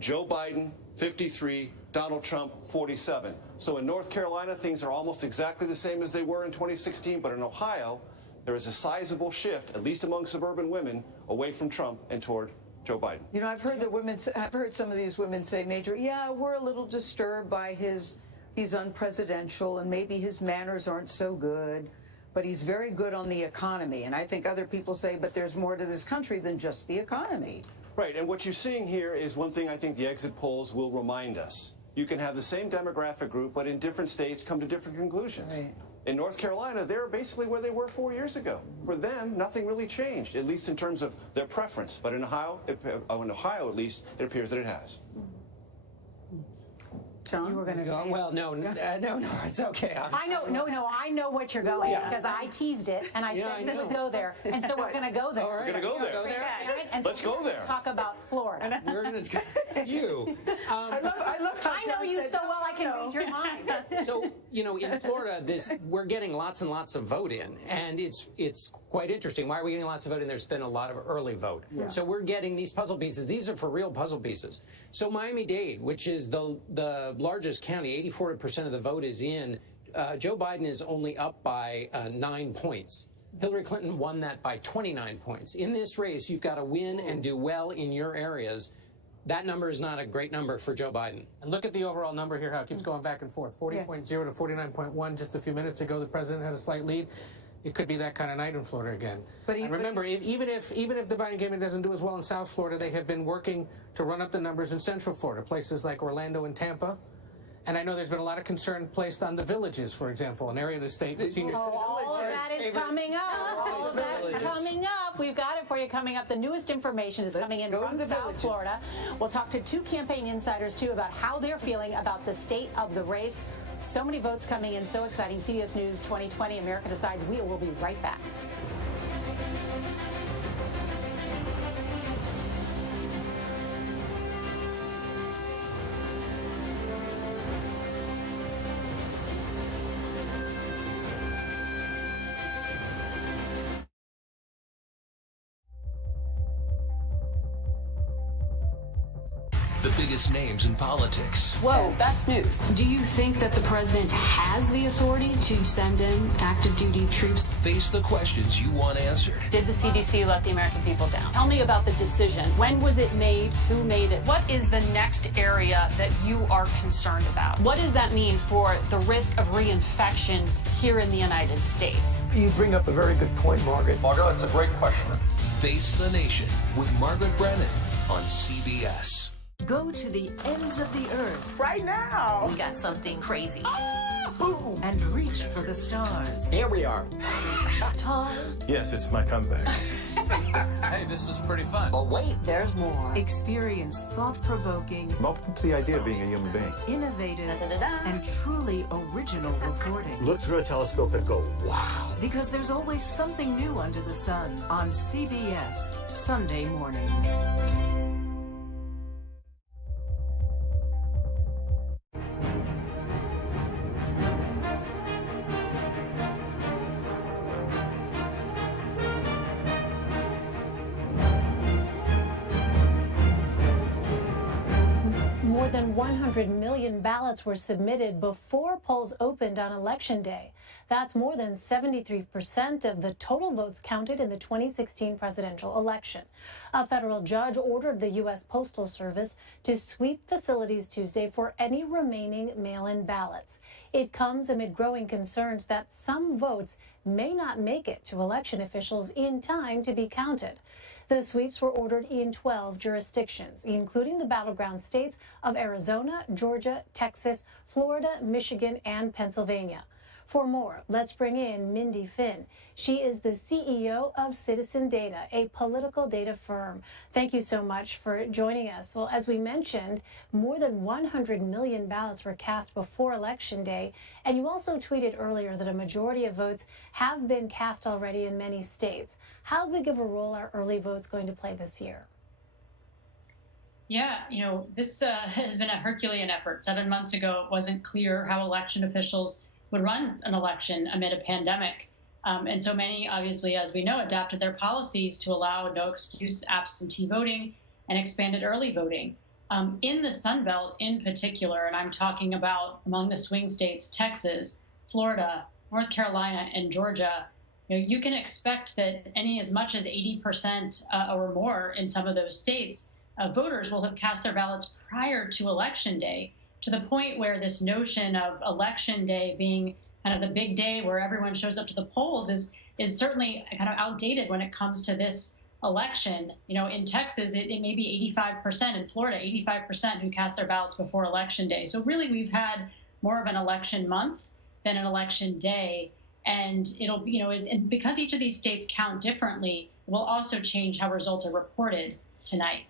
Joe Biden, 53, Donald Trump, 47. So in North Carolina, things are almost exactly the same as they were in 2016, but in Ohio, there is a sizable shift, at least among suburban women, away from Trump and toward Joe Biden. You know, I've heard some of these women say, Major, yeah, we're a little disturbed by he's unpresidential and maybe his manners aren't so good, but he's very good on the economy. And I think other people say, but there's more to this country than just the economy. Right, and what you're seeing here is one thing I think the exit polls will remind us. You can have the same demographic group, but in different states come to different conclusions. Right. In North Carolina, they're basically where they were 4 years ago. For them, nothing really changed, at least in terms of their preference. But in Ohio, at least, it appears that it has. John, you were going to say well, no, it's okay. I know what you're going because I teased it and I said we would go there, and so we're going to go there. We're going to go there. And Let's go there. Talk about Florida. We're going to you. I love how I know you so well. I can read your mind. So in Florida, we're getting lots and lots of vote in, and it's quite interesting. Why are we getting lots of vote in? There's been a lot of early vote. Yeah. So we're getting these puzzle pieces. These are for real puzzle pieces. So Miami-Dade, which is the largest county, 84% of the vote is in. Joe Biden is only up by 9 points. Hillary Clinton won that by 29 points. In this race, you've got to win and do well in your areas. That number is not a great number for Joe Biden. And look at the overall number here, how it keeps going back and forth. 40.0 to 49.1. Just a few minutes ago, the president had a slight lead. It could be that kind of night in Florida again. And remember, even if the Biden campaign doesn't do as well in South Florida, they have been working to run up the numbers in Central Florida, places like Orlando and Tampa. And I know there's been a lot of concern placed on the villages, for example, an area of the state with senior citizens. All of that is coming up. All of that is coming up. We've got it for you coming up. The newest information is coming in from South Florida. We'll talk to two campaign insiders, too, about how they're feeling about the state of the race. So many votes coming in. So exciting. CBS News 2020, America Decides. We will be right back. The biggest names in politics. Whoa, that's news. Do you think that the president has the authority to send in active duty troops? Face the questions you want answered. Did the CDC let the American people down? Tell me about the decision. When was it made? Who made it? What is the next area that you are concerned about? What does that mean for the risk of reinfection here in the United States? You bring up a very good point, Margaret. Margaret, that's a great question. Face the Nation with Margaret Brennan on CBS. Go to the ends of the earth. Right now. We got something crazy. And reach for the stars. Here we are. Tom. Yes, it's my comeback. Hey, this is pretty fun. Oh, wait, there's more. Experience thought-provoking, Welcome to the idea of being a human being. innovative, and truly original reporting. Look through a telescope and go, wow. Because there's always something new under the sun on CBS Sunday morning. More than 100 million ballots were submitted before polls opened on Election Day. That's more than 73% of the total votes counted in the 2016 presidential election. A federal judge ordered the U.S. Postal Service to sweep facilities Tuesday for any remaining mail-in ballots. It comes amid growing concerns that some votes may not make it to election officials in time to be counted. The sweeps were ordered in 12 jurisdictions, including the battleground states of Arizona, Georgia, Texas, Florida, Michigan, and Pennsylvania. For more, let's bring in Mindy Finn. She is the CEO of Citizen Data, a political data firm. Thank you so much for joining us. Well, as we mentioned, more than 100 million ballots were cast before Election Day, and you also tweeted earlier that a majority of votes have been cast already in many states. How big of a role are early votes going to play this year? Yeah, this has been a Herculean effort. 7 months ago, it wasn't clear how election officials would run an election amid a pandemic. And so many, obviously, as we know, adapted their policies to allow no excuse absentee voting and expanded early voting. In the Sun Belt in particular, and I'm talking about among the swing states, Texas, Florida, North Carolina, and Georgia, you can expect that as much as 80% or more in some of those states, voters will have cast their ballots prior to Election Day, to the point where this notion of Election Day being kind of the big day where everyone shows up to the polls is certainly kind of outdated when it comes to this election. In Texas, it may be 85%, in Florida, 85% who cast their ballots before Election Day. So really, we've had more of an election month than an election day. And it'll, and because each of these states count differently, it will also change how results are reported tonight.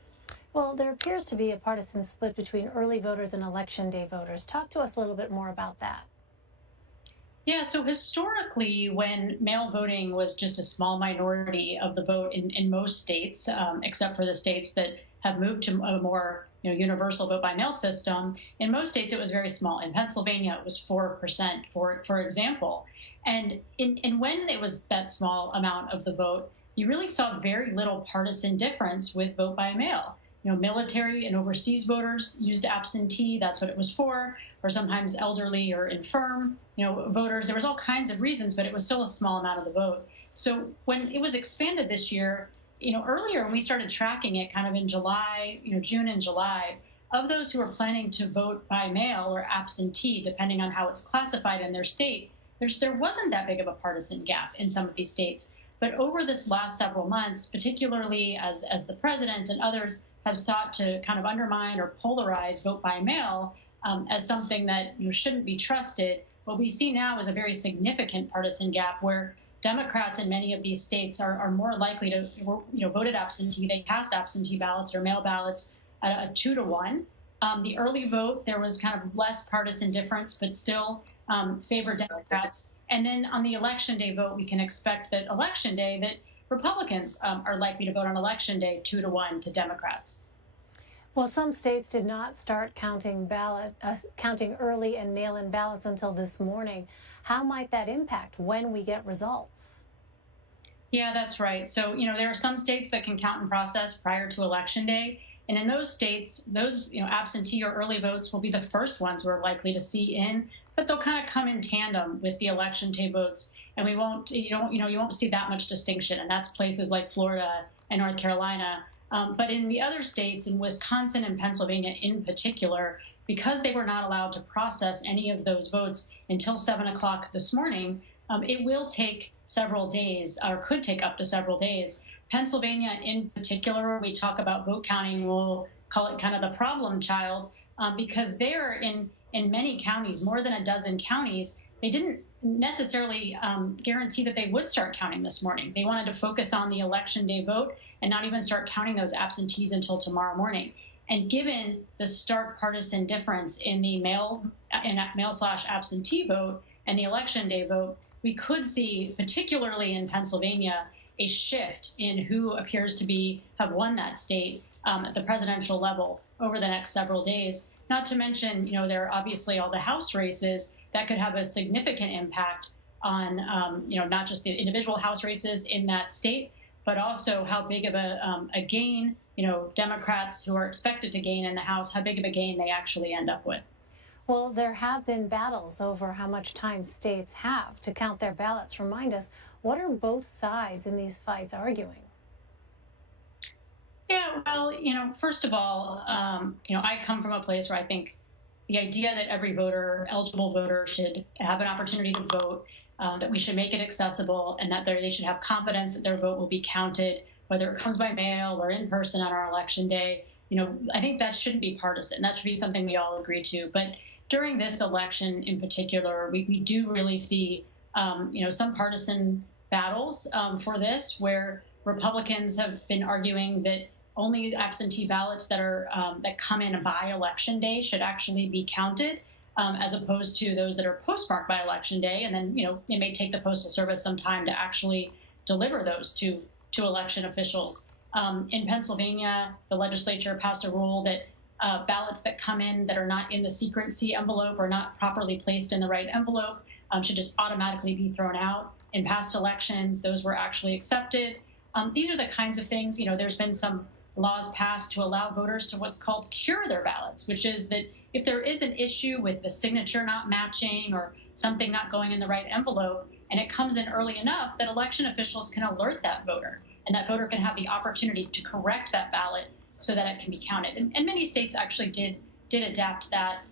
Well, there appears to be a partisan split between early voters and Election Day voters. Talk to us a little bit more about that. Yeah, so historically, when mail voting was just a small minority of the vote in most states, except for the states that have moved to a more universal vote by mail system, in most states it was very small. In Pennsylvania, it was 4%, for example. And when it was that small amount of the vote, you really saw very little partisan difference with vote by mail. Military and overseas voters used absentee. That's what it was for. Or sometimes elderly or infirm, voters. There was all kinds of reasons, but it was still a small amount of the vote. So when it was expanded this year, earlier when we started tracking it kind of in July, June and July, of those who were planning to vote by mail or absentee, depending on how it's classified in their state, there wasn't that big of a partisan gap in some of these states. But over this last several months, particularly as the president and others have sought to kind of undermine or polarize vote by mail as something that shouldn't be trusted, what we see now is a very significant partisan gap where Democrats in many of these states are more likely to voted absentee. They cast absentee ballots or mail ballots at a 2-to-1. The early vote, there was kind of less partisan difference, but still favored Democrats. And then on the Election Day vote, we can expect that Election Day, that Republicans are likely to vote on Election Day 2-to-1 to Democrats. Well, some states did not start counting early and mail-in ballots until this morning. How might that impact when we get results? Yeah, that's right. So, there are some states that can count and process prior to Election Day. And in those states, those absentee or early votes will be the first ones we're likely to see in, but they'll kind of come in tandem with the Election Day votes, and you won't see that much distinction. And that's places like Florida and North Carolina. But in the other states, in Wisconsin and Pennsylvania in particular, because they were not allowed to process any of those votes until 7 o'clock this morning, it will take several days, or could take up to several days. Pennsylvania in particular, when we talk about vote counting, we'll call it kind of the problem child, because there in many counties, more than a dozen counties, they didn't necessarily guarantee that they would start counting this morning. They wanted to focus on the Election Day vote and not even start counting those absentees until tomorrow morning. And given the stark partisan difference in the mail/absentee vote and the Election Day vote, we could see, particularly in Pennsylvania, a shift in who appears to have won that state at the presidential level over the next several days. Not to mention, there are obviously all the House races that could have a significant impact on, not just the individual House races in that state, but also how big of a gain, Democrats who are expected to gain in the House, how big of a gain they actually end up with. Well, there have been battles over how much time states have to count their ballots. Remind us, what are both sides in these fights arguing? Yeah, well, first of all, I come from a place where I think the idea that every eligible voter should have an opportunity to vote, that we should make it accessible, and that they should have confidence that their vote will be counted, whether it comes by mail or in person on our Election Day. I think that shouldn't be partisan. That should be something we all agree to. But during this election in particular, we do really see, some partisan battles for this, where Republicans have been arguing that only absentee ballots that come in by Election Day should actually be counted, as opposed to those that are postmarked by Election Day. And then, it may take the Postal Service some time to actually deliver those to election officials. In Pennsylvania, the legislature passed a rule that ballots that come in that are not in the secrecy envelope or not properly placed in the right envelope should just automatically be thrown out. In past elections, those were actually accepted. These are the kinds of things, there's been some laws passed to allow voters to what's called cure their ballots, which is that if there is an issue with the signature not matching or something not going in the right envelope, and it comes in early enough that election officials can alert that voter, and that voter can have the opportunity to correct that ballot so that it can be counted. And many states actually did adopt that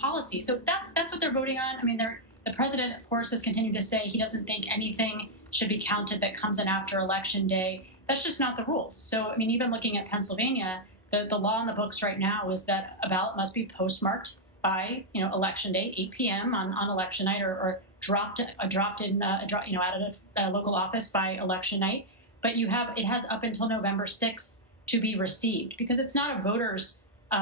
policy. So that's what they're voting on. I mean, the president, of course, has continued to say he doesn't think anything should be counted that comes in after Election Day. That's just not the rules. So, I mean, even looking at Pennsylvania, the law in the books right now is that a ballot must be postmarked by, Election Day, 8 p.m. on election night, or dropped in, out of a local office by election night. But it has up until November 6th to be received, because it's not a voter's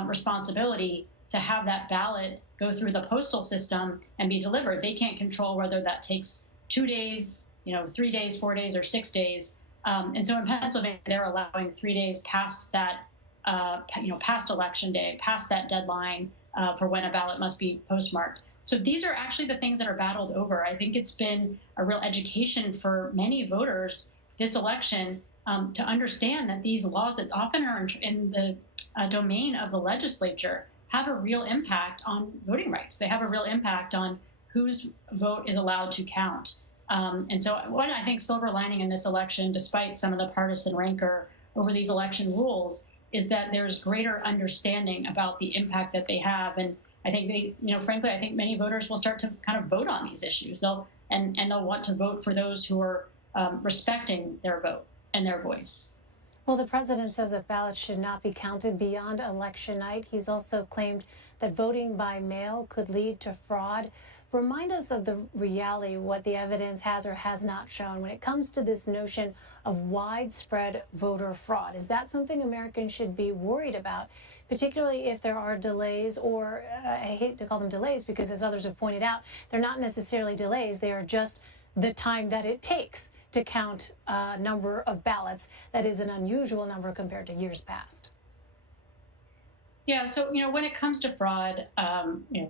responsibility to have that ballot go through the postal system and be delivered. They can't control whether that takes 2 days, 3 days, 4 days, or 6 days. And so in Pennsylvania, they're allowing 3 days past that, past Election Day, past that deadline for when a ballot must be postmarked. So these are actually the things that are battled over. I think it's been a real education for many voters this election to understand that these laws that often are in the domain of the legislature have a real impact on voting rights. They have a real impact on whose vote is allowed to count. And so one, I think, silver lining in this election, despite some of the partisan rancor over these election rules, is that there's greater understanding about the impact that they have. And I think frankly, I think many voters will start to kind of vote on these issues. They'll want to vote for those who are respecting their vote and their voice. Well, the president says that ballots should not be counted beyond election night. He's also claimed that voting by mail could lead to fraud. Remind us of the reality, what the evidence has or has not shown when it comes to this notion of widespread voter fraud. Is that something Americans should be worried about, particularly if there are delays, or I hate to call them delays because, as others have pointed out, they're not necessarily delays. They are just the time that it takes to count a number of ballots. That is an unusual number compared to years past. Yeah, so, when it comes to fraud,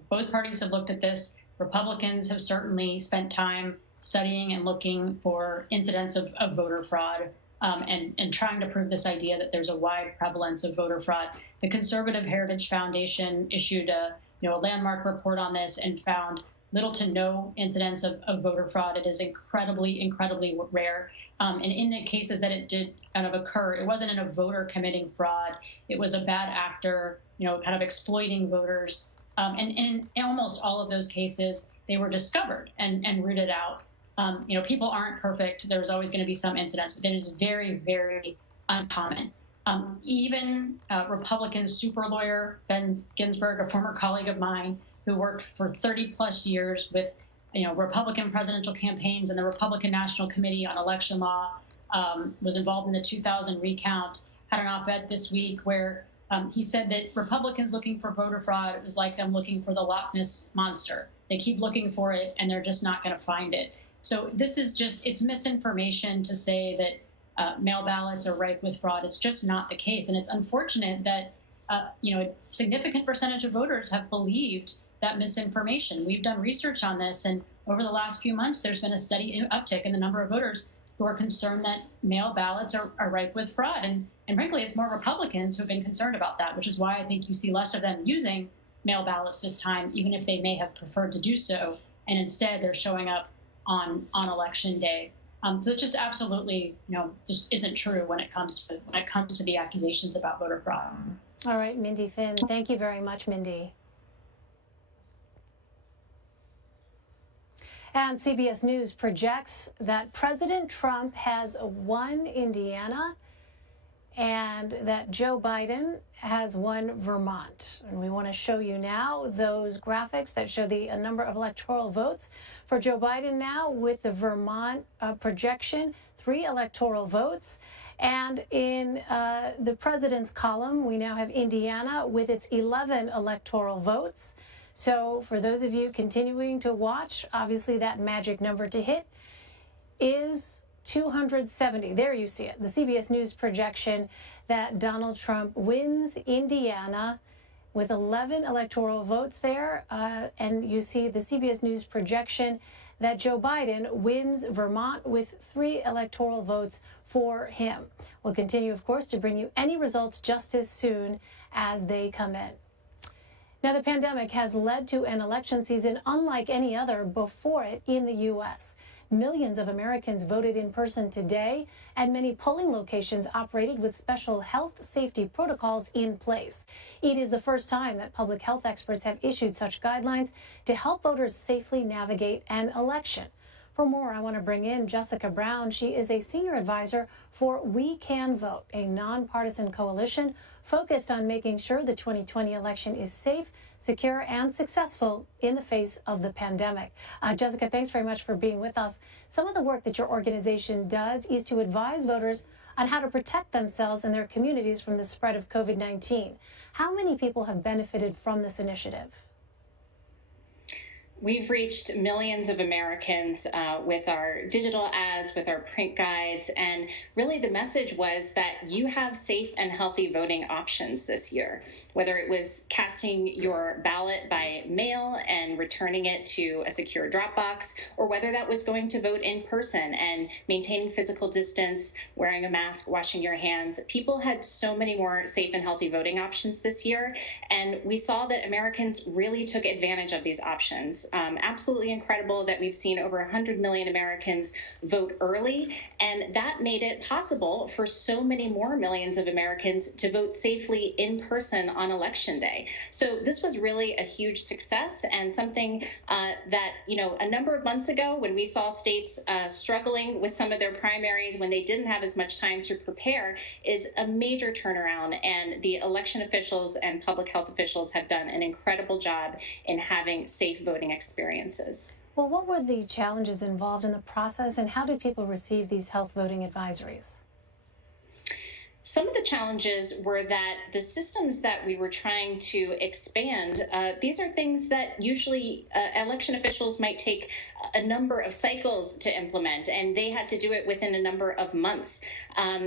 both parties have looked at this. Republicans have certainly spent time studying and looking for incidents of voter fraud and trying to prove this idea that there's a wide prevalence of voter fraud. The Conservative Heritage Foundation issued a landmark report on this and found little to no incidents of voter fraud. It is incredibly, incredibly rare. And in the cases that it did kind of occur, it wasn't in a voter committing fraud. It was a bad actor, kind of exploiting voters. And in almost all of those cases, they were discovered and rooted out. People aren't perfect. There's always going to be some incidents, but it is very, very uncommon. Even Republican super lawyer Ben Ginsburg, a former colleague of mine who worked for 30 plus years with Republican presidential campaigns and the Republican National Committee on Election Law, was involved in the 2000 recount, had an op-ed this week where he said that Republicans looking for voter fraud is like them looking for the Loch Ness Monster. They keep looking for it, and they're just not going to find it. So this is it's misinformation to say that mail ballots are rife with fraud. It's just not the case. And it's unfortunate that, a significant percentage of voters have believed that misinformation. We've done research on this, and over the last few months, there's been a steady uptick in the number of voters who are concerned that mail ballots are rife with fraud. And frankly, it's more Republicans who have been concerned about that, which is why I think you see less of them using mail ballots this time, even if they may have preferred to do so. And instead, they're showing up on Election Day. So it just absolutely, just isn't true when it comes to the accusations about voter fraud. All right, Mindy Finn. Thank you very much, Mindy. And CBS News projects that President Trump has won Indiana and that Joe Biden has won Vermont. And we want to show you now those graphics that show the number of electoral votes for Joe Biden now with the Vermont projection, 3 electoral votes. And in the president's column, we now have Indiana with its 11 electoral votes. So for those of you continuing to watch, obviously that magic number to hit is 270. There you see it. The CBS News projection that Donald Trump wins Indiana with 11 electoral votes there. And you see the CBS News projection that Joe Biden wins Vermont with 3 electoral votes for him. We'll continue, of course, to bring you any results just as soon as they come in. Now, the pandemic has led to an election season unlike any other before it in the U.S. Millions of Americans voted in person today, and many polling locations operated with special health safety protocols in place. It is the first time that public health experts have issued such guidelines to help voters safely navigate an election. For more, I want to bring in Jessica Brown. She is a senior advisor for We Can Vote, a nonpartisan coalition focused on making sure the 2020 election is safe, secure, and successful in the face of the pandemic. Jessica, thanks very much for being with us. Some of the work that your organization does is to advise voters on how to protect themselves and their communities from the spread of COVID-19. How many people have benefited from this initiative? We've reached millions of Americans with our digital ads, with our print guides, and really the message was that you have safe and healthy voting options this year, whether it was casting your ballot by mail and returning it to a secure drop box, or whether that was going to vote in person and maintaining physical distance, wearing a mask, washing your hands. People had so many more safe and healthy voting options this year, and we saw that Americans really took advantage of these options. Absolutely incredible that we've seen over 100 million Americans vote early, and that made it possible for so many more millions of Americans to vote safely in person on Election Day. So this was really a huge success, and something that, a number of months ago when we saw states struggling with some of their primaries when they didn't have as much time to prepare is a major turnaround, and the election officials and public health officials have done an incredible job in having safe voting experiences. Well, what were the challenges involved in the process, and how did people receive these health voting advisories? Some of the challenges were that the systems that we were trying to expand, these are things that usually election officials might take a number of cycles to implement, and they had to do it within a number of months.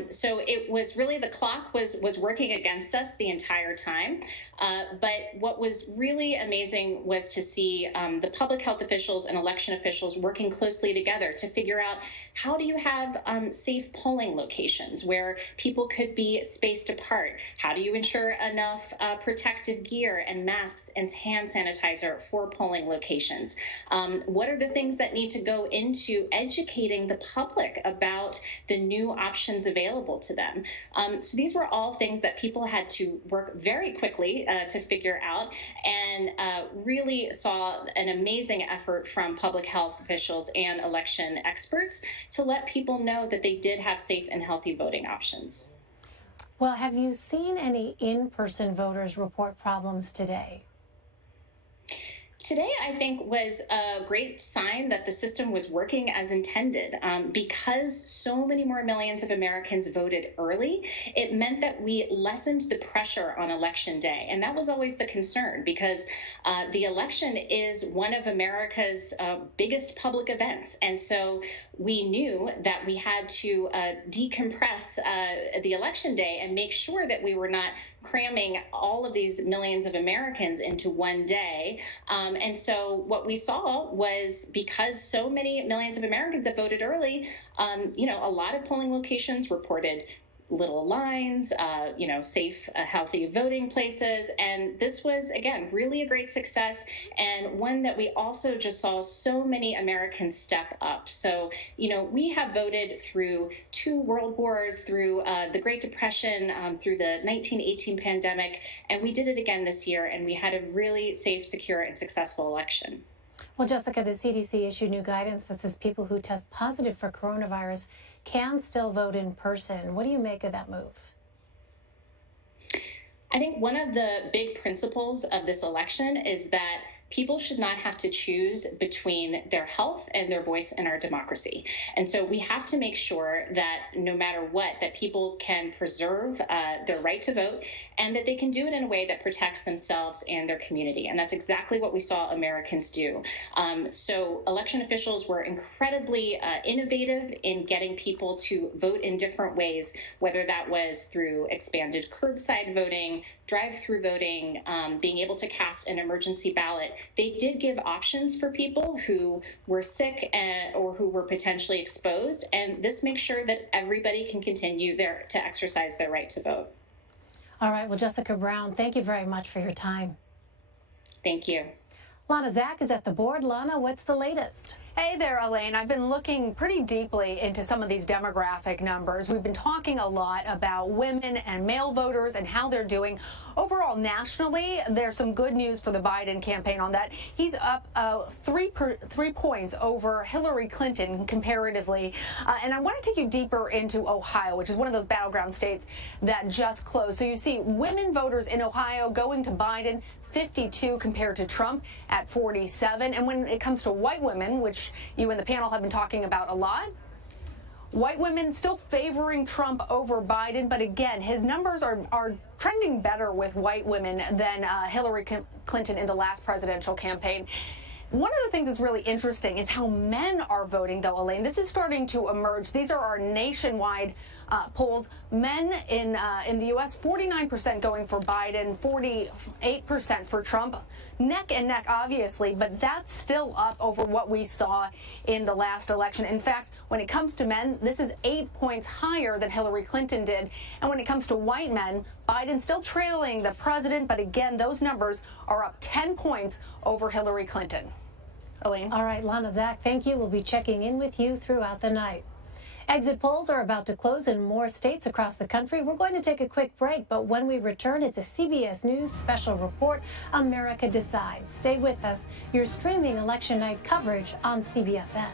So it was really, the clock was working against us the entire time. But what was really amazing was to see the public health officials and election officials working closely together to figure out, how do you have safe polling locations where people could be spaced apart? How do you ensure enough protective gear and masks and hand sanitizer for polling locations? What are the things that need to go into educating the public about the new options available to them? So these were all things that people had to work very quickly to figure out, and really saw an amazing effort from public health officials and election experts to let people know that they did have safe and healthy voting options. Well, have you seen any in-person voters report problems today? Today, I think, was a great sign that the system was working as intended. Because so many more millions of Americans voted early, it meant that we lessened the pressure on Election Day. And that was always the concern, because the election is one of America's biggest public events. And so we knew that we had to decompress the Election Day and make sure that we were not cramming all of these millions of Americans into one day. And so what we saw was, because so many millions of Americans have voted early, a lot of polling locations reported little lines, safe, healthy voting places. And this was, again, really a great success, and one that we also just saw so many Americans step up. So, we have voted through 2 world wars, through the Great Depression, through the 1918 pandemic, and we did it again this year, and we had a really safe, secure, and successful election. Well, Jessica, the CDC issued new guidance that says people who test positive for coronavirus can still vote in person. What do you make of that move? I think one of the big principles of this election is that people should not have to choose between their health and their voice in our democracy. And so we have to make sure that no matter what, that people can preserve their right to vote and that they can do it in a way that protects themselves and their community. And that's exactly what we saw Americans do. So election officials were incredibly innovative in getting people to vote in different ways, whether that was through expanded curbside voting, drive-through voting, being able to cast an emergency ballot. They did give options for people who were sick or who were potentially exposed, and this makes sure that everybody can continue to exercise their right to vote. All right. Well, Jessica Brown, thank you very much for your time. Thank you. Lana Zak is at the board. Lana, what's the latest? Hey there, Elaine. I've been looking pretty deeply into some of these demographic numbers. We've been talking a lot about women and male voters and how they're doing. Overall, nationally, there's some good news for the Biden campaign on that. He's up 3 points over Hillary Clinton comparatively. And I want to take you deeper into Ohio, which is one of those battleground states that just closed. So you see women voters in Ohio going to Biden, 52 compared to Trump at 47. And when it comes to white women, which you and the panel have been talking about a lot, white women still favoring Trump over Biden. But again, his numbers are trending better with white women than Hillary Clinton in the last presidential campaign. One of the things that's really interesting is how men are voting, though, Elaine. This is starting to emerge. These are our nationwide polls. Men in the U.S., 49% going for Biden, 48% for Trump. Neck and neck, obviously, but that's still up over what we saw in the last election. In fact, when it comes to men, this is 8 points higher than Hillary Clinton did. And when it comes to white men, Biden's still trailing the president, but again, those numbers are up 10 points over Hillary Clinton. Elaine? All right, Lana Zak, thank you. We'll be checking in with you throughout the night. Exit polls are about to close in more states across the country. We're going to take a quick break, but when we return, it's a CBS News special report, America Decides. Stay with us. You're streaming election night coverage on CBSN.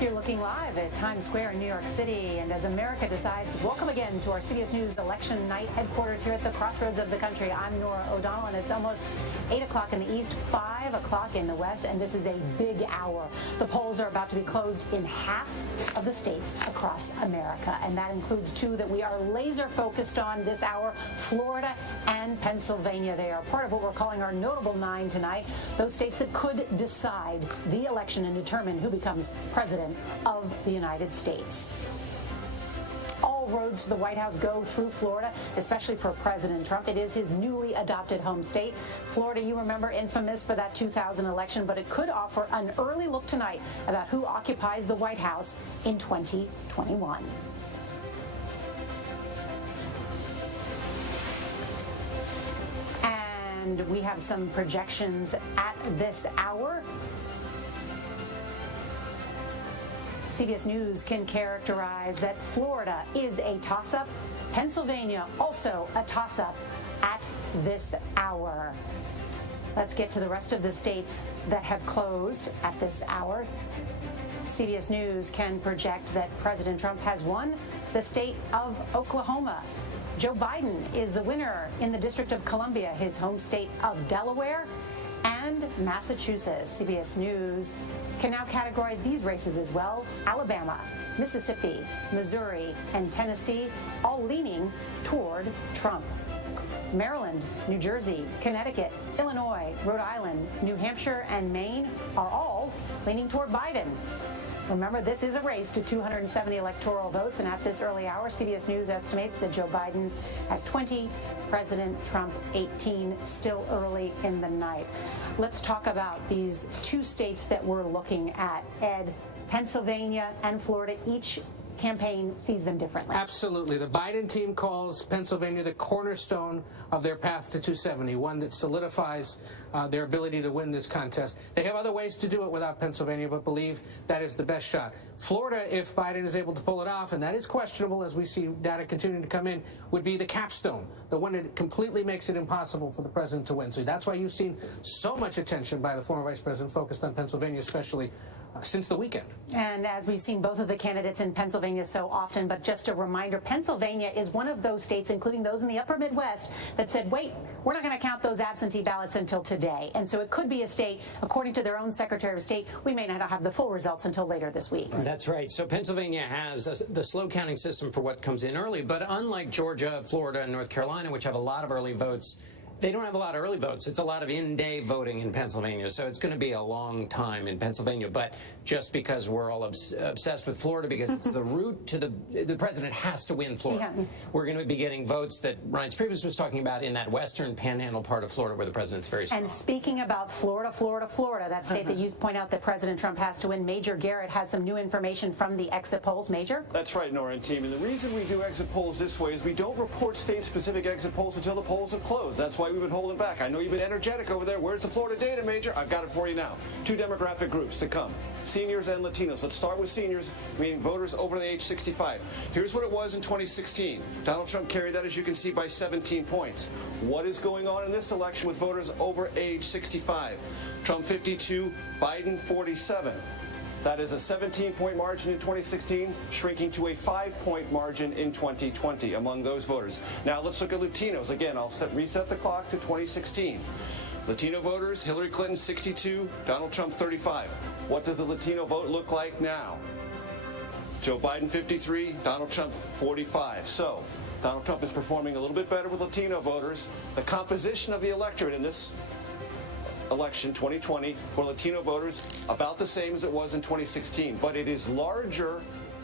You're looking live at Times Square in New York City, and as America decides, welcome again to our CBS News election night headquarters here at the crossroads of the country. I'm Norah O'Donnell, and it's almost 8 o'clock in the east, 5 o'clock in the west, and this is a big hour. The polls are about to be closed in half of the states across America, and that includes 2 that we are laser focused on this hour, Florida and Pennsylvania. They are part of what we're calling our notable 9 tonight, those states that could decide the election and determine who becomes president of the United States. All roads to the White House go through Florida, especially for President Trump. It is his newly adopted home state. Florida, you remember, infamous for that 2000 election, but it could offer an early look tonight about who occupies the White House in 2021. And we have some projections at this hour. CBS News can characterize that Florida is a toss-up. Pennsylvania also a toss-up at this hour. Let's get to the rest of the states that have closed at this hour. CBS News can project that President Trump has won the state of Oklahoma. Joe Biden is the winner in the District of Columbia, his home state of Delaware, and Massachusetts. CBS News can now categorize these races as well. Alabama, Mississippi, Missouri, and Tennessee, all leaning toward Trump. Maryland, New Jersey, Connecticut, Illinois, Rhode Island, New Hampshire, and Maine are all leaning toward Biden. Remember, this is a race to 270 electoral votes, and at this early hour, CBS News estimates that Joe Biden has 20, President Trump 18, still early in the night. Let's talk about these two states that we're looking at, Ed. Pennsylvania and Florida, each campaign sees them differently. Absolutely. The Biden team calls Pennsylvania the cornerstone of their path to 270, one that solidifies their ability to win this contest. They have other ways to do it without Pennsylvania, but believe that is the best shot. Florida, if Biden is able to pull it off, and that is questionable as we see data continuing to come in, would be the capstone, the one that completely makes it impossible for the president to win. So that's why you've seen so much attention by the former vice president focused on Pennsylvania, especially since the weekend. And as we've seen both of the candidates in Pennsylvania so often, but just a reminder, Pennsylvania is one of those states, including those in the upper Midwest, that said, wait, we're not going to count those absentee ballots until today. And so it could be a state, according to their own Secretary of State, we may not have the full results until later this week. That's right. So Pennsylvania has the slow counting system for what comes in early, but unlike Georgia, Florida, and North Carolina, which have a lot of early votes, they don't have a lot of early votes. It's a lot of in-day voting in Pennsylvania, so it's going to be a long time in Pennsylvania. But just because we're all obsessed with Florida, because it's the route to the president has to win Florida. Yeah. We're going to be getting votes that Ryan Priebus was talking about in that western panhandle part of Florida where the president's very strong. And speaking about Florida, that state that you point out that President Trump has to win, Major Garrett has some new information from the exit polls. Major? That's right, Nora and team. And the reason we do exit polls this way is we don't report state-specific exit polls until the polls have closed. That's why we've been holding back. I know you've been energetic over there. Where's the Florida data, Major? I've got it for you now. Two demographic groups to come. Seniors and Latinos. Let's start with seniors, meaning voters over the age 65. Here's what it was in 2016. Donald Trump carried that, as you can see, by 17 points. What is going on in this election with voters over age 65? Trump 52, Biden 47. That is a 17-point margin in 2016, shrinking to a 5-point margin in 2020 among those voters. Now let's look at Latinos. Again, I'll reset the clock to 2016. Latino voters, Hillary Clinton 62, Donald Trump 35. What does the Latino vote look like now? Joe Biden 53, Donald Trump 45. So Donald Trump is performing a little bit better with Latino voters. The composition of the electorate in this election 2020 for Latino voters about the same as it was in 2016, but it is larger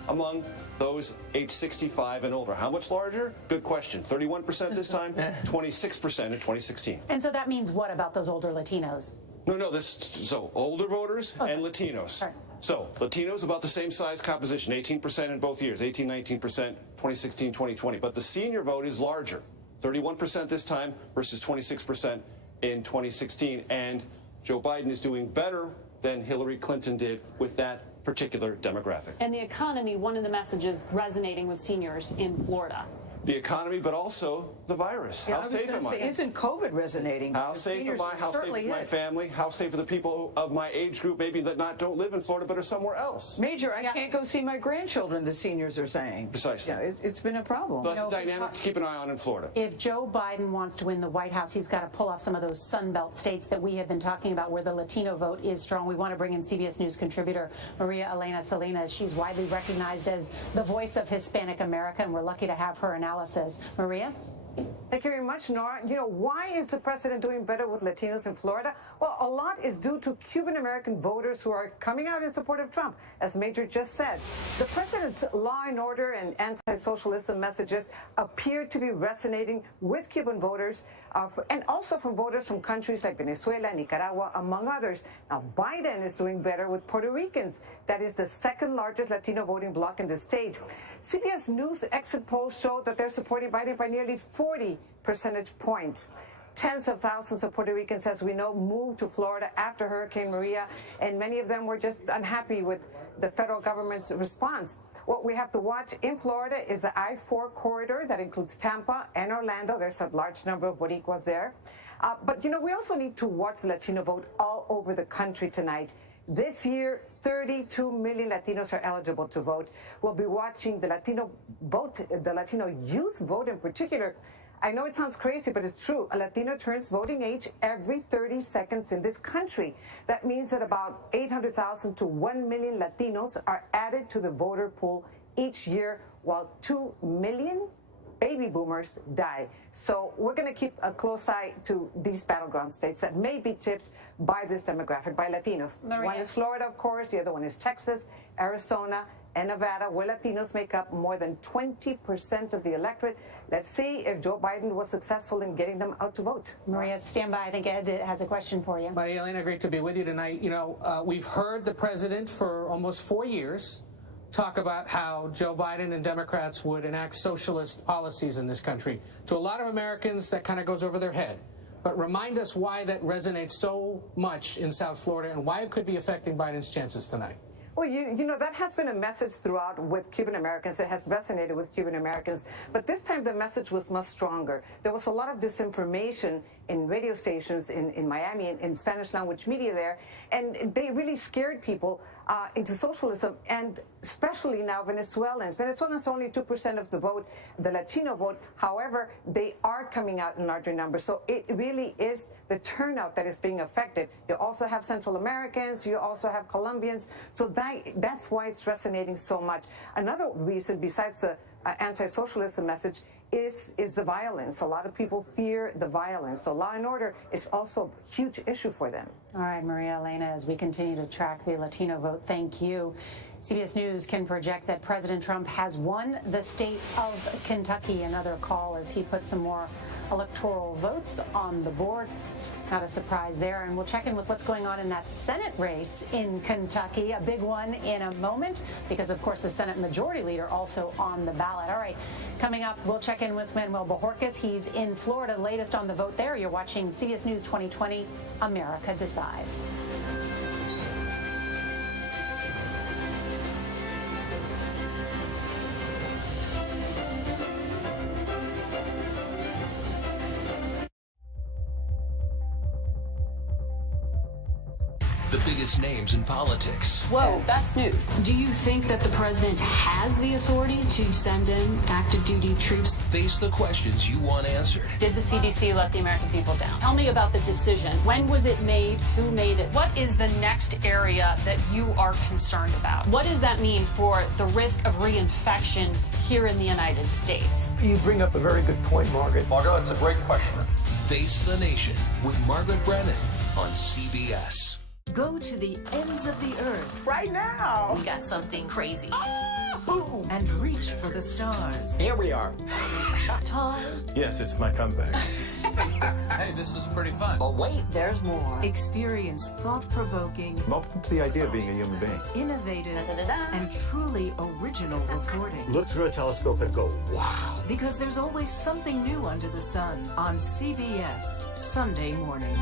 among those age 65 and older. How much larger? Good question. 31% this time, 26% in 2016. And so that means what about those older Latinos? So older voters and Latinos. Right. So Latinos about the same size composition, 18% in both years, 18, 19%, 2016, 2020. But the senior vote is larger, 31% this time versus 26% in 2016, and Joe Biden is doing better than Hillary Clinton did with that particular demographic. And the economy, one of the messages resonating with seniors in Florida. The economy, but also the virus. Yeah, how safe am I? Isn't COVID resonating? How safe am I? How safe is my family? How safe are the people of my age group, maybe that don't live in Florida but are somewhere else? Major, I can't go see my grandchildren, the seniors are saying. Precisely. Yeah, it's been a problem. That's a dynamic to keep an eye on in Florida. If Joe Biden wants to win the White House, he's got to pull off some of those Sun Belt states that we have been talking about where the Latino vote is strong. We want to bring in CBS News contributor Maria Elena Salinas. She's widely recognized as the voice of Hispanic America, and we're lucky to have her analysis. Maria? Thank you very much, Nora. You know, why is the president doing better with Latinos in Florida? Well, a lot is due to Cuban-American voters who are coming out in support of Trump, as Major just said. The president's law and order and anti-socialism messages appear to be resonating with Cuban voters and also from voters from countries like Venezuela, Nicaragua, among others. Now, Biden is doing better with Puerto Ricans. That is the second largest Latino voting bloc in the state. CBS News exit polls show that they're supporting Biden by nearly 40 percentage points. Tens of thousands of Puerto Ricans, as we know, moved to Florida after Hurricane Maria, and many of them were just unhappy with the federal government's response. What we have to watch in Florida is the I-4 corridor that includes Tampa and Orlando. There's a large number of Boricuas there. But, you know, we also need to watch the Latino vote all over the country tonight. This year, 32 million Latinos are eligible to vote. We'll be watching the Latino vote, the Latino youth vote in particular. I know it sounds crazy, but it's true. A Latino turns voting age every 30 seconds in this country. That means that about 800,000 to 1 million Latinos are added to the voter pool each year, while 2 million baby boomers die. So we're going to keep a close eye to these battleground states that may be tipped by this demographic, by Latinos. Maria. One is Florida, of course. The other one is Texas, Arizona, and Nevada, where Latinos make up more than 20% of the electorate. Let's see if Joe Biden was successful in getting them out to vote. Maria, stand by. I think Ed has a question for you. Maria Elena, great to be with you tonight. You know, we've heard the president for almost 4 years talk about how Joe Biden and Democrats would enact socialist policies in this country. To a lot of Americans, that kind of goes over their head. But remind us why that resonates so much in South Florida and why it could be affecting Biden's chances tonight. Well, you know, that has been a message throughout with Cuban Americans. It has resonated with Cuban Americans. But this time the message was much stronger. There was a lot of disinformation in radio stations in Miami, in Spanish language media there, and they really scared people into socialism, and especially now Venezuelans. Venezuelans are only 2% of the vote, the Latino vote. However, they are coming out in larger numbers. So it really is the turnout that is being affected. You also have Central Americans, you also have Colombians. So that's why it's resonating so much. Another reason, besides the anti-socialism message, is the violence. A lot of people fear the violence. So law and order is also a huge issue for them. All right, Maria Elena, as we continue to track the Latino vote, thank you. CBS News can project that President Trump has won the state of Kentucky. Another call as he puts some more electoral votes on the board. Not a surprise there. And we'll check in with what's going on in that Senate race in Kentucky. A big one in a moment because, of course, the Senate Majority Leader also on the ballot. All right, coming up, we'll check in with Manuel Bojorquez. He's in Florida. Latest on the vote there. You're watching CBS News 2020, America Decides. The biggest names in politics. Whoa, that's news. Do you think that the president has the authority to send in active duty troops? Face the questions you want answered. Did the CDC let the American people down? Tell me about the decision. When was it made? Who made it? What is the next area that you are concerned about? What does that mean for the risk of reinfection here in the United States? You bring up a very good point, Margaret. Margaret, that's a great question. Face the Nation with Margaret Brennan on CBS. Go to the ends of the earth. Right now. We got something crazy. And reach for the stars. Here we are. Time. Yes, it's my comeback. Hey, this is pretty fun. Oh, wait, there's more. Experience thought-provoking, I'm open to the idea of being a human being. innovative, and truly original reporting. Look through a telescope and go, wow. Because there's always something new under the sun on CBS Sunday morning.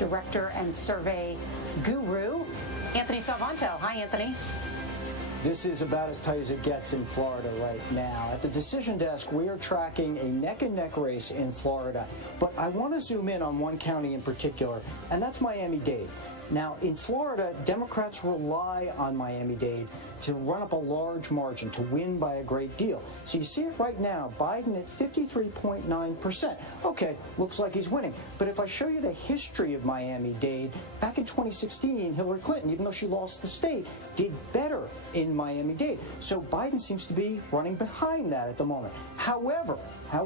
director and survey guru, Anthony Salvanto. Hi, Anthony. This is about as tight as it gets in Florida right now. At the decision desk, we are tracking a neck-and-neck race in Florida. But I want to zoom in on one county in particular, and that's Miami-Dade. Now, in Florida, Democrats rely on Miami-Dade to run up a large margin, to win by a great deal. So you see it right now, Biden at 53.9%. Okay, looks like he's winning. But if I show you the history of Miami-Dade, back in 2016, Hillary Clinton, even though she lost the state, did better in Miami-Dade. So Biden seems to be running behind that at the moment. However, I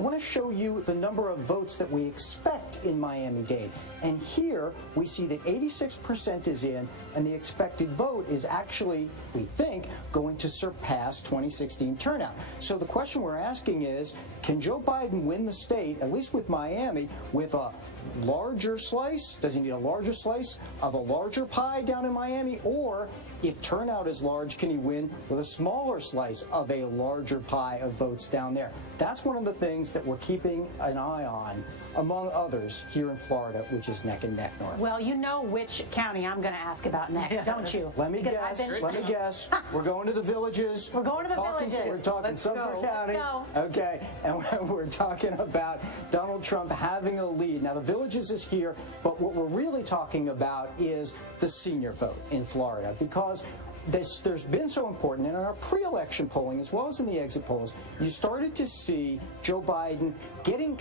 want to show you the number of votes that we expect in Miami-Dade. And here we see that 86% is in, and the expected vote is actually, we think, going to surpass 2016 turnout. So the question we're asking is, can Joe Biden win the state, at least with Miami, with a larger slice? Does he need a larger slice of a larger pie down in Miami? Or if turnout is large, can he win with a smaller slice of a larger pie of votes down there? That's one of the things that we're keeping an eye on, among others, here in Florida, which is neck and neck, Nora. Well, you know which county I'm going to ask about next, don't you? Let me guess. We're going to the Villages. We're going to the Villages. We're talking Sumter County. Okay, and we're talking about Donald Trump having a lead. Now, the Villages is here, but what we're really talking about is the senior vote in Florida, because there's been so important, and in our pre-election polling as well as in the exit polls, you started to see Joe Biden getting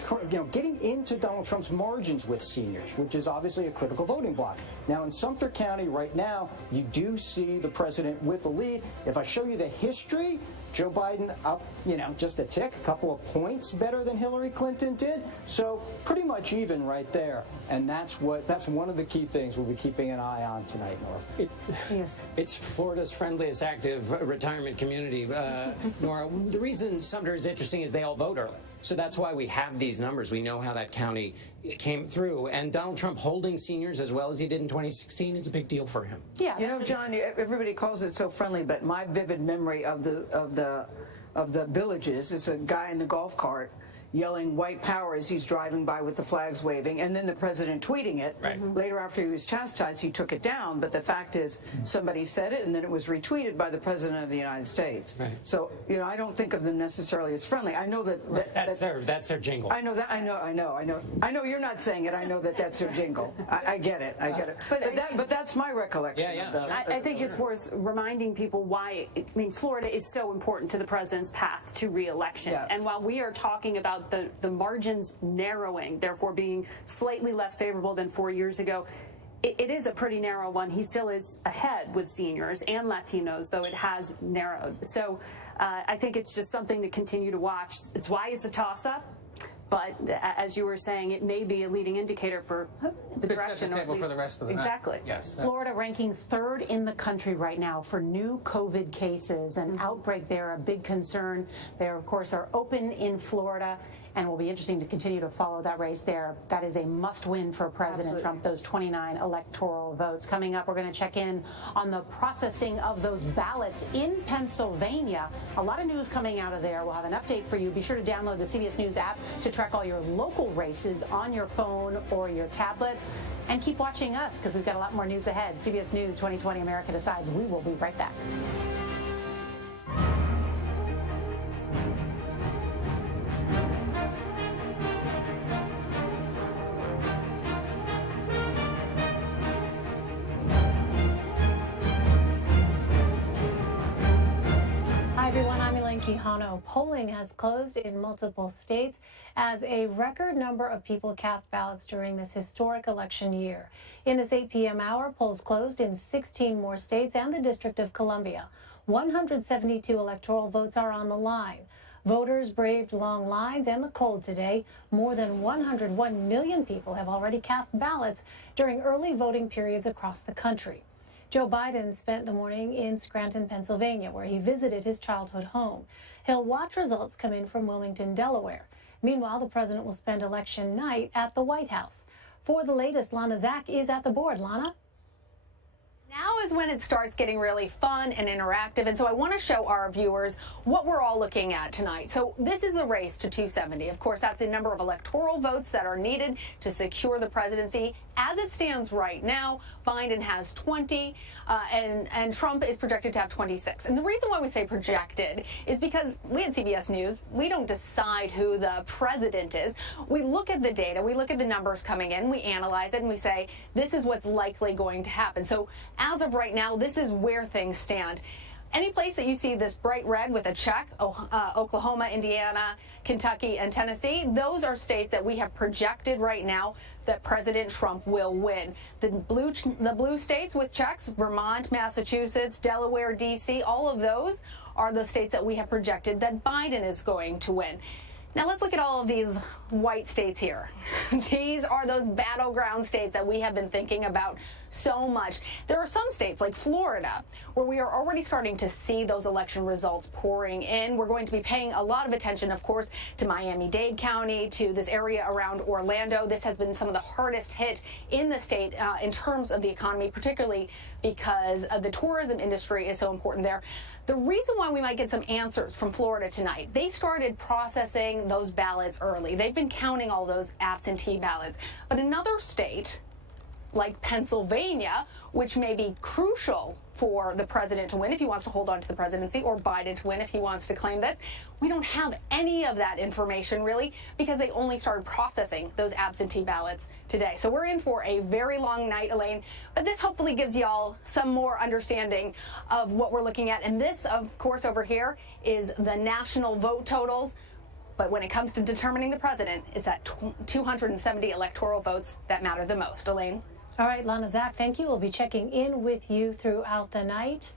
into Donald Trump's margins with seniors, which is obviously a critical voting bloc. Now in Sumter County right now, you do see the president with the lead. If I show you the history, Joe Biden up, just a tick, a couple of points better than Hillary Clinton did. So pretty much even right there. And that's one of the key things we'll be keeping an eye on tonight, Nora. Yes. It's Florida's friendliest active retirement community, Nora. The reason Sumter is interesting is they all vote early. So that's why we have these numbers. We know how that county came through. And Donald Trump holding seniors as well as he did in 2016 is a big deal for him. Yeah, John, everybody calls it so friendly, but my vivid memory of the Villages is a guy in the golf cart yelling white power as he's driving by with the flags waving, and then the president tweeting it. Right. Later, after he was chastised, he took it down, but the fact is somebody said it, and then it was retweeted by the president of the United States. Right. So, I don't think of them necessarily as friendly. I know that, that's their jingle. I know that. I know you're not saying it. I know that that's their jingle. I get it. But that's my recollection. I think it's worth reminding people why. Florida is so important to the president's path to re-election. Yes. And while we are talking about the margins narrowing, therefore being slightly less favorable than 4 years ago, it is a pretty narrow one. He still is ahead with seniors and Latinos, though it has narrowed. So I think it's just something to continue to watch. It's why it's a toss-up. But as you were saying, it may be a leading indicator for the direction. Set the table for the rest of the night. Exactly. Yes. Florida ranking 3rd in the country right now for new COVID cases. An outbreak there, a big concern. There, of course, are open in Florida, and it will be interesting to continue to follow that race there. That is a must-win for President Trump, those 29 electoral votes. Coming up, we're going to check in on the processing of those ballots in Pennsylvania. A lot of news coming out of there. We'll have an update for you. Be sure to download the CBS News app to track all your local races on your phone or your tablet. And keep watching us, because we've got a lot more news ahead. CBS News 2020 America Decides. We will be right back. Hi everyone, I'm Elaine Quijano. Polling has closed in multiple states as a record number of people cast ballots during this historic election year. In this 8 p.m. hour, polls closed in 16 more states and the District of Columbia. 172 electoral votes are on the line. Voters braved long lines and the cold today. More than 101 million people have already cast ballots during early voting periods across the country. Joe Biden spent the morning in Scranton, Pennsylvania, where he visited his childhood home. He'll watch results come in from Wilmington, Delaware. Meanwhile, the president will spend election night at the White House. For the latest, Lana Zak is at the board. Lana? Now is when it starts getting really fun and interactive, and so I want to show our viewers what we're all looking at tonight. So this is the race to 270. Of course, that's the number of electoral votes that are needed to secure the presidency. as it stands right now, Biden has 20, and Trump is projected to have 26. And the reason why we say projected is because we at CBS News, we don't decide who the president is. We look at the data, we look at the numbers coming in, we analyze it, and we say, this is what's likely going to happen. So as of right now, this is where things stand. Any place that you see this bright red with a check, Oklahoma, Indiana, Kentucky, and Tennessee, those are states that we have projected right now that President Trump will win. The blue states with checks, Vermont, Massachusetts, Delaware, D.C., all of those are the states that we have projected that Biden is going to win. Now let's look at all of these white states here. These are those battleground states that we have been thinking about so much. There are some states like Florida where we are already starting to see those election results pouring in. We're going to be paying a lot of attention, of course, to Miami-Dade County, to this area around Orlando. This has been some of the hardest hit in the state in terms of the economy, particularly because the tourism industry is so important there. The reason why we might get some answers from Florida tonight, they started processing those ballots early. They've been counting all those absentee ballots. But another state, like Pennsylvania, which may be crucial for the president to win if he wants to hold on to the presidency, or Biden to win if he wants to claim this. We don't have any of that information, really, because they only started processing those absentee ballots today. So we're in for a very long night, Elaine, but this hopefully gives y'all some more understanding of what we're looking at. And this, of course, over here is the national vote totals. But when it comes to determining the president, it's at 270 electoral votes that matter the most. Elaine? All right, Lana Zak, thank you. We'll be checking in with you throughout the night.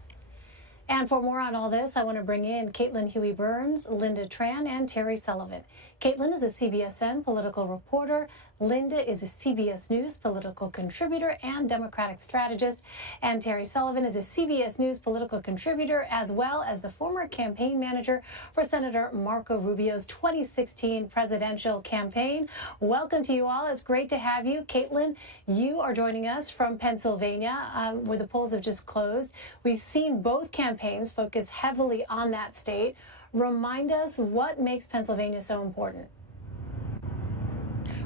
And for more on all this, I want to bring in Caitlin Huey-Burns, Linda Tran, and Terry Sullivan. Caitlin is a CBSN political reporter. Linda is a CBS News political contributor and Democratic strategist. And Terry Sullivan is a CBS News political contributor, as well as the former campaign manager for Senator Marco Rubio's 2016 presidential campaign. Welcome to you all. It's great to have you. Caitlin, you are joining us from Pennsylvania, where the polls have just closed. We've seen both campaigns focus heavily on that state. Remind us what makes Pennsylvania so important.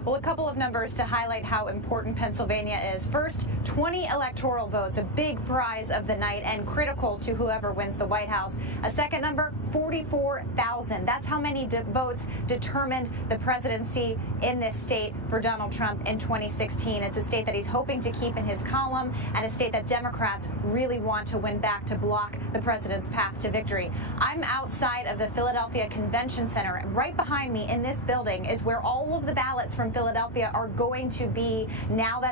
Well, a couple of numbers to highlight how important Pennsylvania is. First, 20 electoral votes, a big prize of the night and critical to whoever wins the White House. A second number, 44,000. That's how many votes determined the presidency in this state for Donald Trump in 2016. It's a state that he's hoping to keep in his column, and a state that Democrats really want to win back to block the president's path to victory. I'm outside of the Philadelphia Convention Center. Right behind me in this building is where all of the ballots from Philadelphia are going to be now that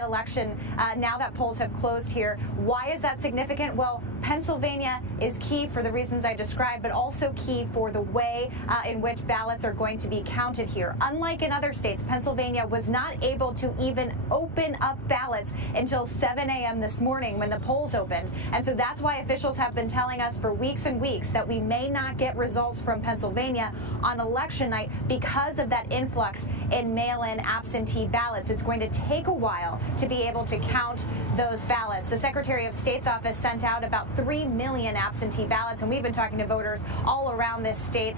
now that polls have closed here. Why is that significant? Well, Pennsylvania is key for the reasons I described, but also key for the way in which ballots are going to be counted here. Unlike in other states, Pennsylvania was not able to even open up ballots until 7 a.m. this morning when the polls opened. And so that's why officials have been telling us for weeks and weeks that we may not get results from Pennsylvania on election night because of that influx in mail-in absentee ballots. It's going to take a while to be able to count those ballots. The Secretary of State's office sent out about 3 million absentee ballots, and we've been talking to voters all around this state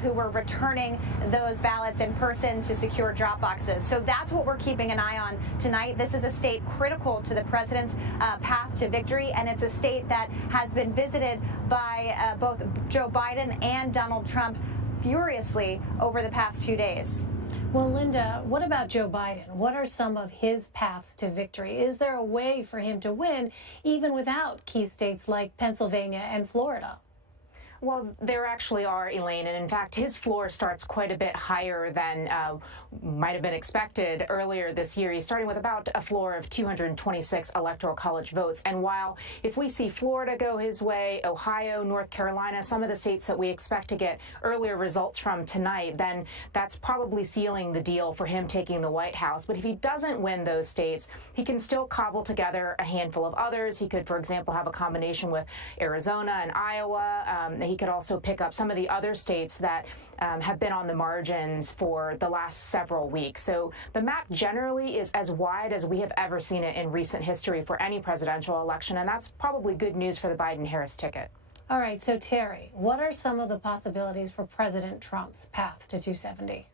who were returning those ballots in person to secure drop boxes. So that's what we're keeping an eye on tonight. This is a state critical to the president's path to victory, and it's a state that has been visited by both Joe Biden and Donald Trump furiously over the past 2 days. Well, Linda, what about Joe Biden? What are some of his paths to victory? Is there a way for him to win even without key states like Pennsylvania and Florida? Well, there actually are, Elaine, and in fact, his floor starts quite a bit higher than might have been expected earlier this year. He's starting with about a floor of 226 electoral college votes. And while if we see Florida go his way, Ohio, North Carolina, some of the states that we expect to get earlier results from tonight, then that's probably sealing the deal for him taking the White House. But if he doesn't win those states, he can still cobble together a handful of others. He could, for example, have a combination with Arizona and Iowa. He could also pick up some of the other states that have been on the margins for the last several weeks. So the map generally is as wide as we have ever seen it in recent history for any presidential election, and that's probably good news for the Biden-Harris ticket. All right, so Terry, what are some of the possibilities for President Trump's path to 270?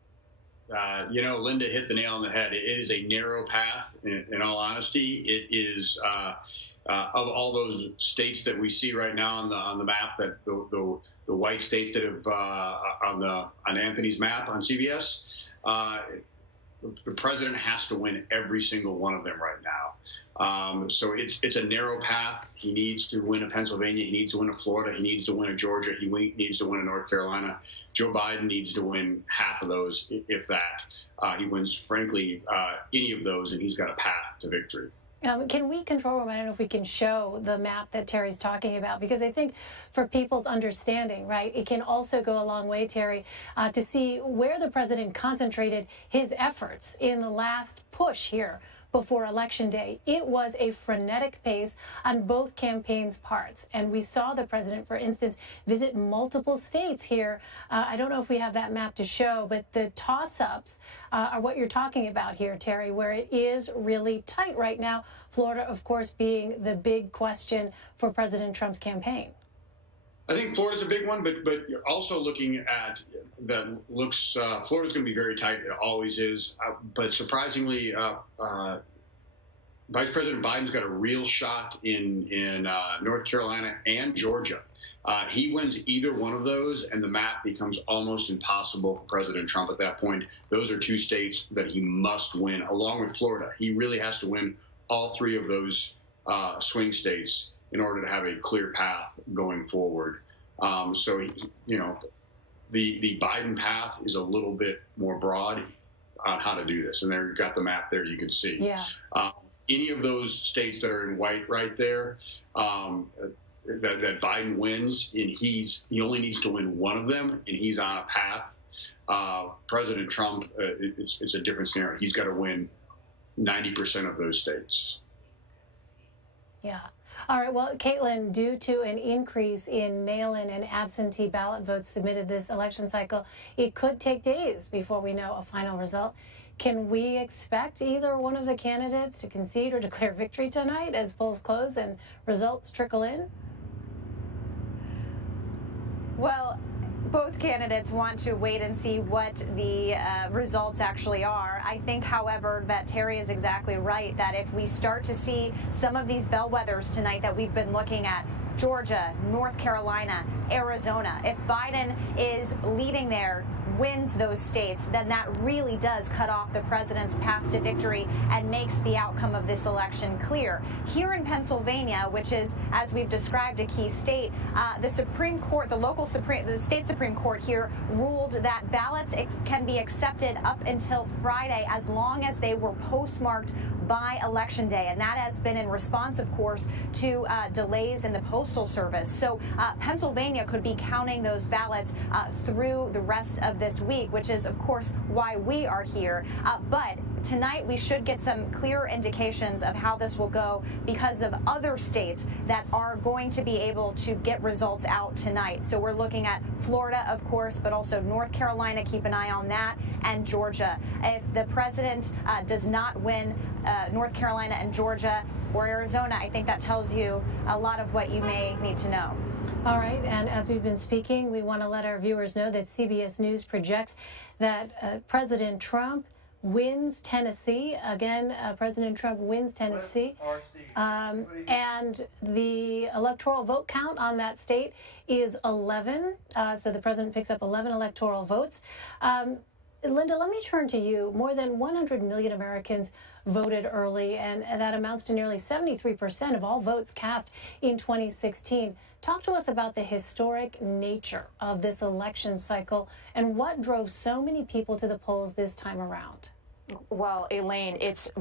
Linda hit the nail on the head. It is a narrow path. In all honesty, it is of all those states that we see right now on the map, that the white states that have on Anthony's map on CBS. The president has to win every single one of them right now. So it's a narrow path. He needs to win a Pennsylvania. He needs to win a Florida. He needs to win a Georgia. He needs to win a North Carolina. Joe Biden needs to win half of those, if that. He wins, frankly, any of those, and he's got a path to victory. Can we, control room, I don't know if we can show the map that Terry's talking about, because I think for people's understanding, right, it can also go a long way, Terry, to see where the president concentrated his efforts in the last push here before Election Day. It was a frenetic pace on both campaigns' parts. And we saw the president, for instance, visit multiple states here. I don't know if we have that map to show, but the toss-ups are what you're talking about here, Terry, where it is really tight right now. Florida, of course, being the big question for President Trump's campaign. I think Florida's a big one, but you're also looking at that looks Florida's going to be very tight. It always is. But surprisingly, Vice President Biden's got a real shot in North Carolina and Georgia. He wins either one of those, and the map becomes almost impossible for President Trump at that point. Those are two states that he must win, along with Florida. He really has to win all three of those swing states in order to have a clear path going forward. So, the Biden path is a little bit more broad on how to do this. And there, you've got the map there, you can see. Yeah. Any of those states that are in white right there, that Biden wins, and he only needs to win one of them, and he's on a path. President Trump, it's a different scenario. He's got to win 90% of those states. Yeah. All right. Well, Caitlin, due to an increase in mail-in and absentee ballot votes submitted this election cycle, it could take days before we know a final result. Can we expect either one of the candidates to concede or declare victory tonight as polls close and results trickle in? Well, both candidates want to wait and see what the results actually are. I think, however, that Terry is exactly right, that if we start to see some of these bellwethers tonight that we've been looking at, Georgia, North Carolina, Arizona, if Biden is leading there, wins those states, then that really does cut off the president's path to victory and makes the outcome of this election clear. Here in Pennsylvania, which is, as we've described, a key state, the Supreme Court, the state Supreme Court here ruled that ballots can be accepted up until Friday as long as they were postmarked by Election Day. And that has been in response, of course, to delays in the Postal Service. So Pennsylvania could be counting those ballots through the rest of this week, which is, of course, why we are here. But tonight we should get some clear indications of how this will go because of other states that are going to be able to get results out tonight. So we're looking at Florida, of course, but also North Carolina, keep an eye on that, and Georgia. If the president does not win North Carolina and Georgia or Arizona, I think that tells you a lot of what you may need to know. All right, and as we've been speaking, we want to let our viewers know that CBS News projects that President Trump wins Tennessee. Again, President Trump wins Tennessee. And the electoral vote count on that state is 11. So the president picks up 11 electoral votes. Linda, let me turn to you. More than 100 million Americans voted early, and that amounts to nearly 73% of all votes cast in 2016. Talk to us about the historic nature of this election cycle and what drove so many people to the polls this time around. Well, Elaine, it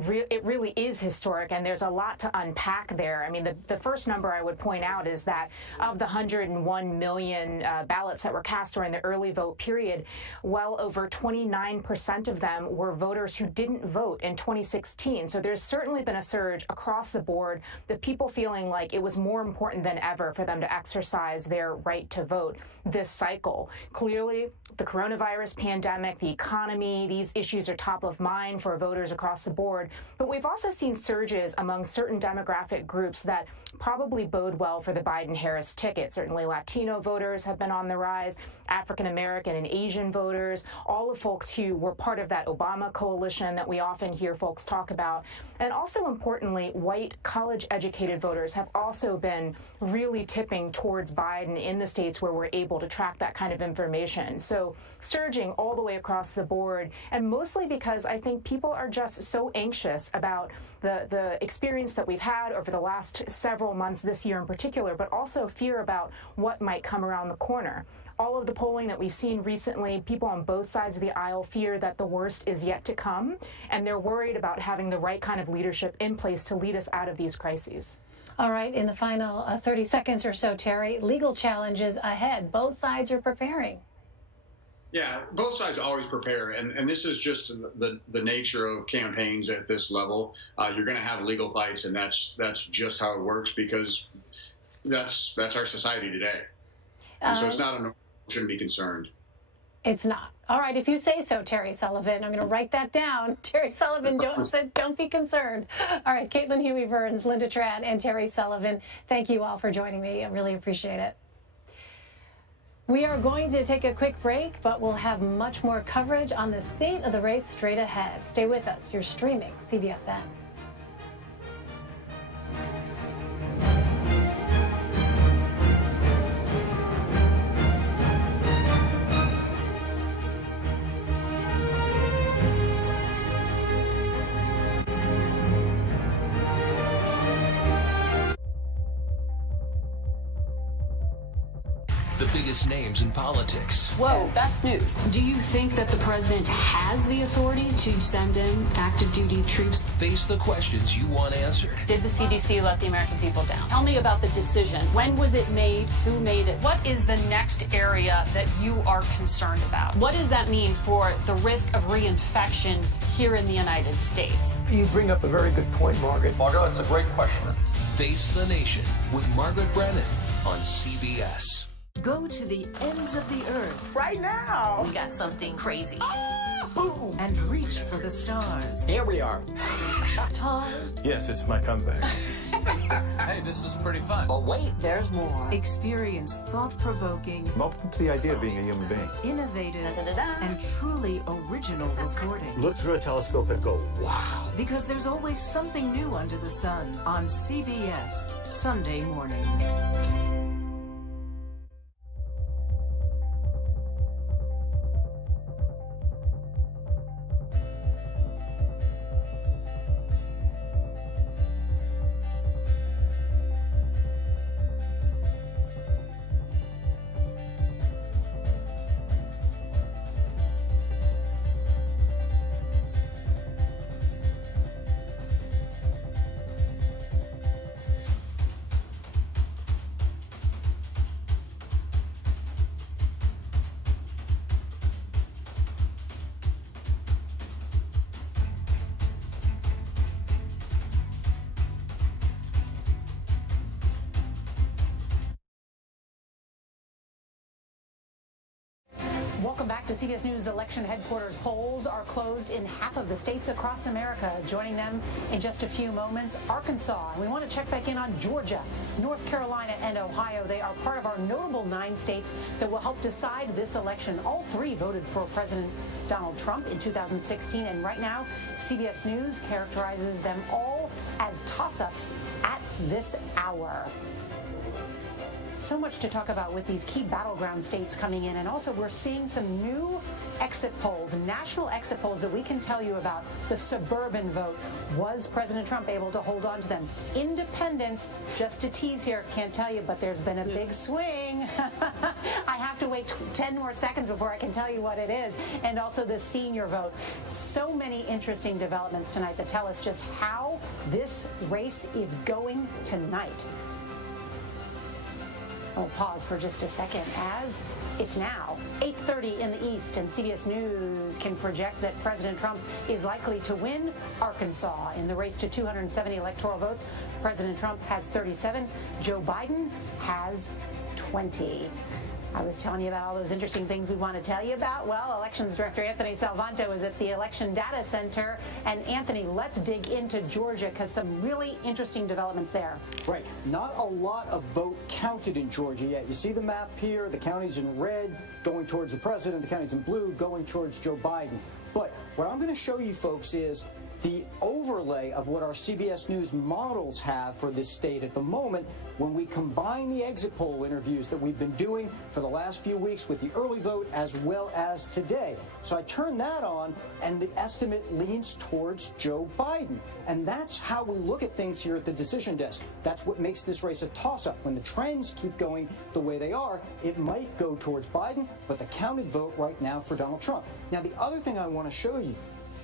really is historic, and there's a lot to unpack there. I mean, the first number I would point out is that of the 101 million ballots that were cast during the early vote period, well over 29% of them were voters who didn't vote in 2016. So there's certainly been a surge across the board, the people feeling like it was more important than ever for them to exercise their right to vote this cycle. Clearly, the coronavirus pandemic, the economy, these issues are top of mind. fine for voters across the board. But we've also seen surges among certain demographic groups that probably bode well for the Biden-Harris ticket. Certainly Latino voters have been on the rise, African American and Asian voters, all of folks who were part of that Obama coalition that we often hear folks talk about. And also importantly, white college-educated voters have also been really tipping towards Biden in the states where we're able to track that kind of information. So surging all the way across the board, and mostly because I think people are just so anxious about the experience that we've had over the last several months, this year in particular, but also fear about what might come around the corner. All of the polling that we've seen recently, people on both sides of the aisle fear that the worst is yet to come, and they're worried about having the right kind of leadership in place to lead us out of these crises. All right, in the final 30 seconds or so, Terry, legal challenges ahead. Both sides are preparing. Yeah, both sides always prepare, and this is just the nature of campaigns at this level. You're going to have legal fights, and that's just how it works, because that's our society today. And so it's not shouldn't be concerned. It's not. All right, if you say so, Terry Sullivan. I'm going to write that down. Terry Sullivan said, don't be concerned. All right, Caitlin Huey-Burns, Linda Tran, and Terry Sullivan, thank you all for joining me. I really appreciate it. We are going to take a quick break, but we'll have much more coverage on the state of the race straight ahead. Stay with us. You're streaming CBSN. The biggest names in politics. Whoa, that's news. Do you think that the president has the authority to send in active duty troops? Face the questions you want answered. Did the CDC let the American people down? Tell me about the decision. When was it made? Who made it? What is the next area that you are concerned about? What does that mean for the risk of reinfection here in the United States? You bring up a very good point, Margaret. Margaret, that's a great question. Face the Nation with Margaret Brennan on CBS. Go to the ends of the earth. Right now. We got something crazy. And reach for the stars. Here we are. Tom. Yes, it's my comeback. Hey, this is pretty fun. Oh, wait, there's more. Experience thought-provoking. I'm open to the idea of being a human being. Innovative and truly original reporting. Look through a telescope and go, wow. Because there's always something new under the sun on CBS Sunday morning. Welcome back to CBS News Election Headquarters. Polls are closed in half of the states across America. Joining them in just a few moments, Arkansas. And we want to check back in on Georgia, North Carolina, and Ohio. They are part of our notable 9 states that will help decide this election. All 3 voted for President Donald Trump in 2016. And right now, CBS News characterizes them all as toss-ups at this hour. So much to talk about with these key battleground states coming in. And also, we're seeing some new exit polls, national exit polls that we can tell you about. The suburban vote. Was President Trump able to hold on to them? Independents, just to tease here, can't tell you, but there's been a big swing. I have to wait 10 more seconds before I can tell you what it is. And also the senior vote. So many interesting developments tonight that tell us just how this race is going tonight. I'll pause for just a second as it's now 8:30 in the East, and CBS News can project that President Trump is likely to win Arkansas in the race to 270 electoral votes. President Trump has 37. Joe Biden has 20. I was telling you about all those interesting things we want to tell you about. Well, Elections Director Anthony Salvanto is at the Election Data Center. And Anthony, let's dig into Georgia because some really interesting developments there. Right. Not a lot of vote counted in Georgia yet. You see the map here, the counties in red going towards the president, the counties in blue going towards Joe Biden. But what I'm going to show you folks is the overlay of what our CBS News models have for this state at the moment when we combine the exit poll interviews that we've been doing for the last few weeks with the early vote as well as today. So I turn that on and the estimate leans towards Joe Biden. And that's how we look at things here at the decision desk. That's what makes this race a toss-up. When the trends keep going the way they are, it might go towards Biden, but the counted vote right now for Donald Trump. Now, the other thing I want to show you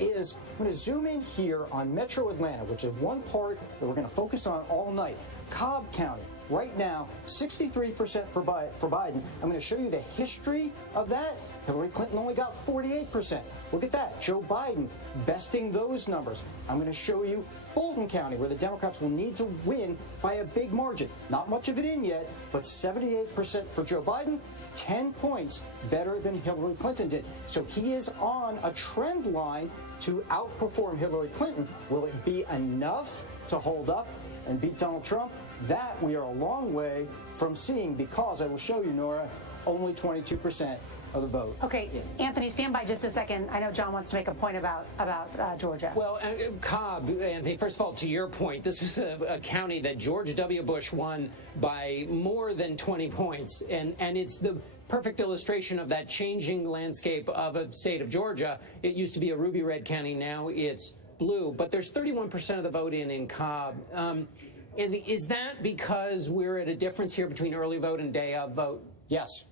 is I'm going to zoom in here on Metro Atlanta, which is one part that we're going to focus on all night. Cobb County, right now, 63% for Biden. I'm going to show you the history of that. Hillary Clinton only got 48%. Look at that. Joe Biden besting those numbers. I'm going to show you Fulton County, where the Democrats will need to win by a big margin. Not much of it in yet, but 78% for Joe Biden. 10 points better than Hillary Clinton did. So he is on a trend line to outperform Hillary Clinton. Will it be enough to hold up and beat Donald Trump? That we are a long way from seeing because I will show you, Nora, only 22% of the vote. Okay, Anthony, stand by just a second. I know John wants to make a point about Georgia. Well, Cobb, Anthony, first of all, to your point, this was a county that George W. Bush won by more than 20 points, and it's the perfect illustration of that changing landscape of a state of Georgia. It used to be a ruby red county, now it's blue, but there's 31% of the vote in Cobb. And is that because we're at a difference here between early vote and day of vote? Yes.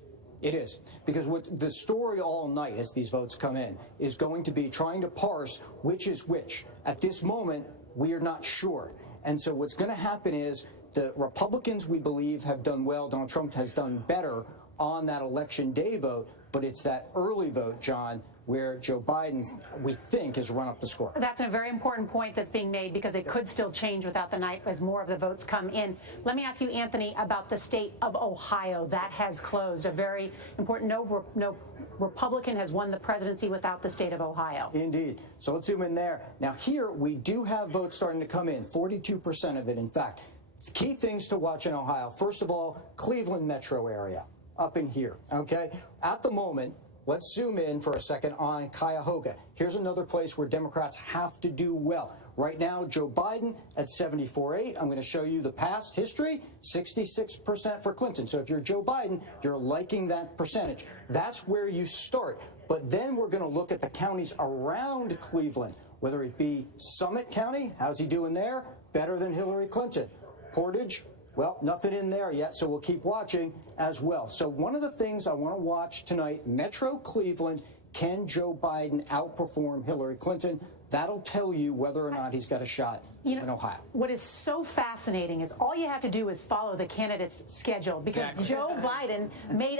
It is, because what the story all night as these votes come in is going to be trying to parse which is which. At this moment, we are not sure. And so what's going to happen is the Republicans, we believe, have done well. Donald Trump has done better on that election day vote, but it's that early vote, John, where Joe Biden, we think, has run up the score. That's a very important point that's being made because it could still change without the night as more of the votes come in. Let me ask you, Anthony, about the state of Ohio. That has closed. A very important, no Republican has won the presidency without the state of Ohio. Indeed. So let's zoom in there. Now here, we do have votes starting to come in, 42% of it, in fact. Key things to watch in Ohio. First of all, Cleveland metro area, up in here, okay? At the moment, let's zoom in for a second on Cuyahoga. Here's another place where Democrats have to do well. Right now, Joe Biden at 74.8. I'm going to show you the past history, 66% for Clinton. So if you're Joe Biden, you're liking that percentage. That's where you start. But then we're going to look at the counties around Cleveland, whether it be Summit County. How's he doing there? Better than Hillary Clinton. Portage, well, nothing in there yet, so we'll keep watching as well. So one of the things I want to watch tonight, Metro Cleveland, can Joe Biden outperform Hillary Clinton? That'll tell you whether or not he's got a shot in Ohio. What is so fascinating is all you have to do is follow the candidate's schedule because Joe Biden made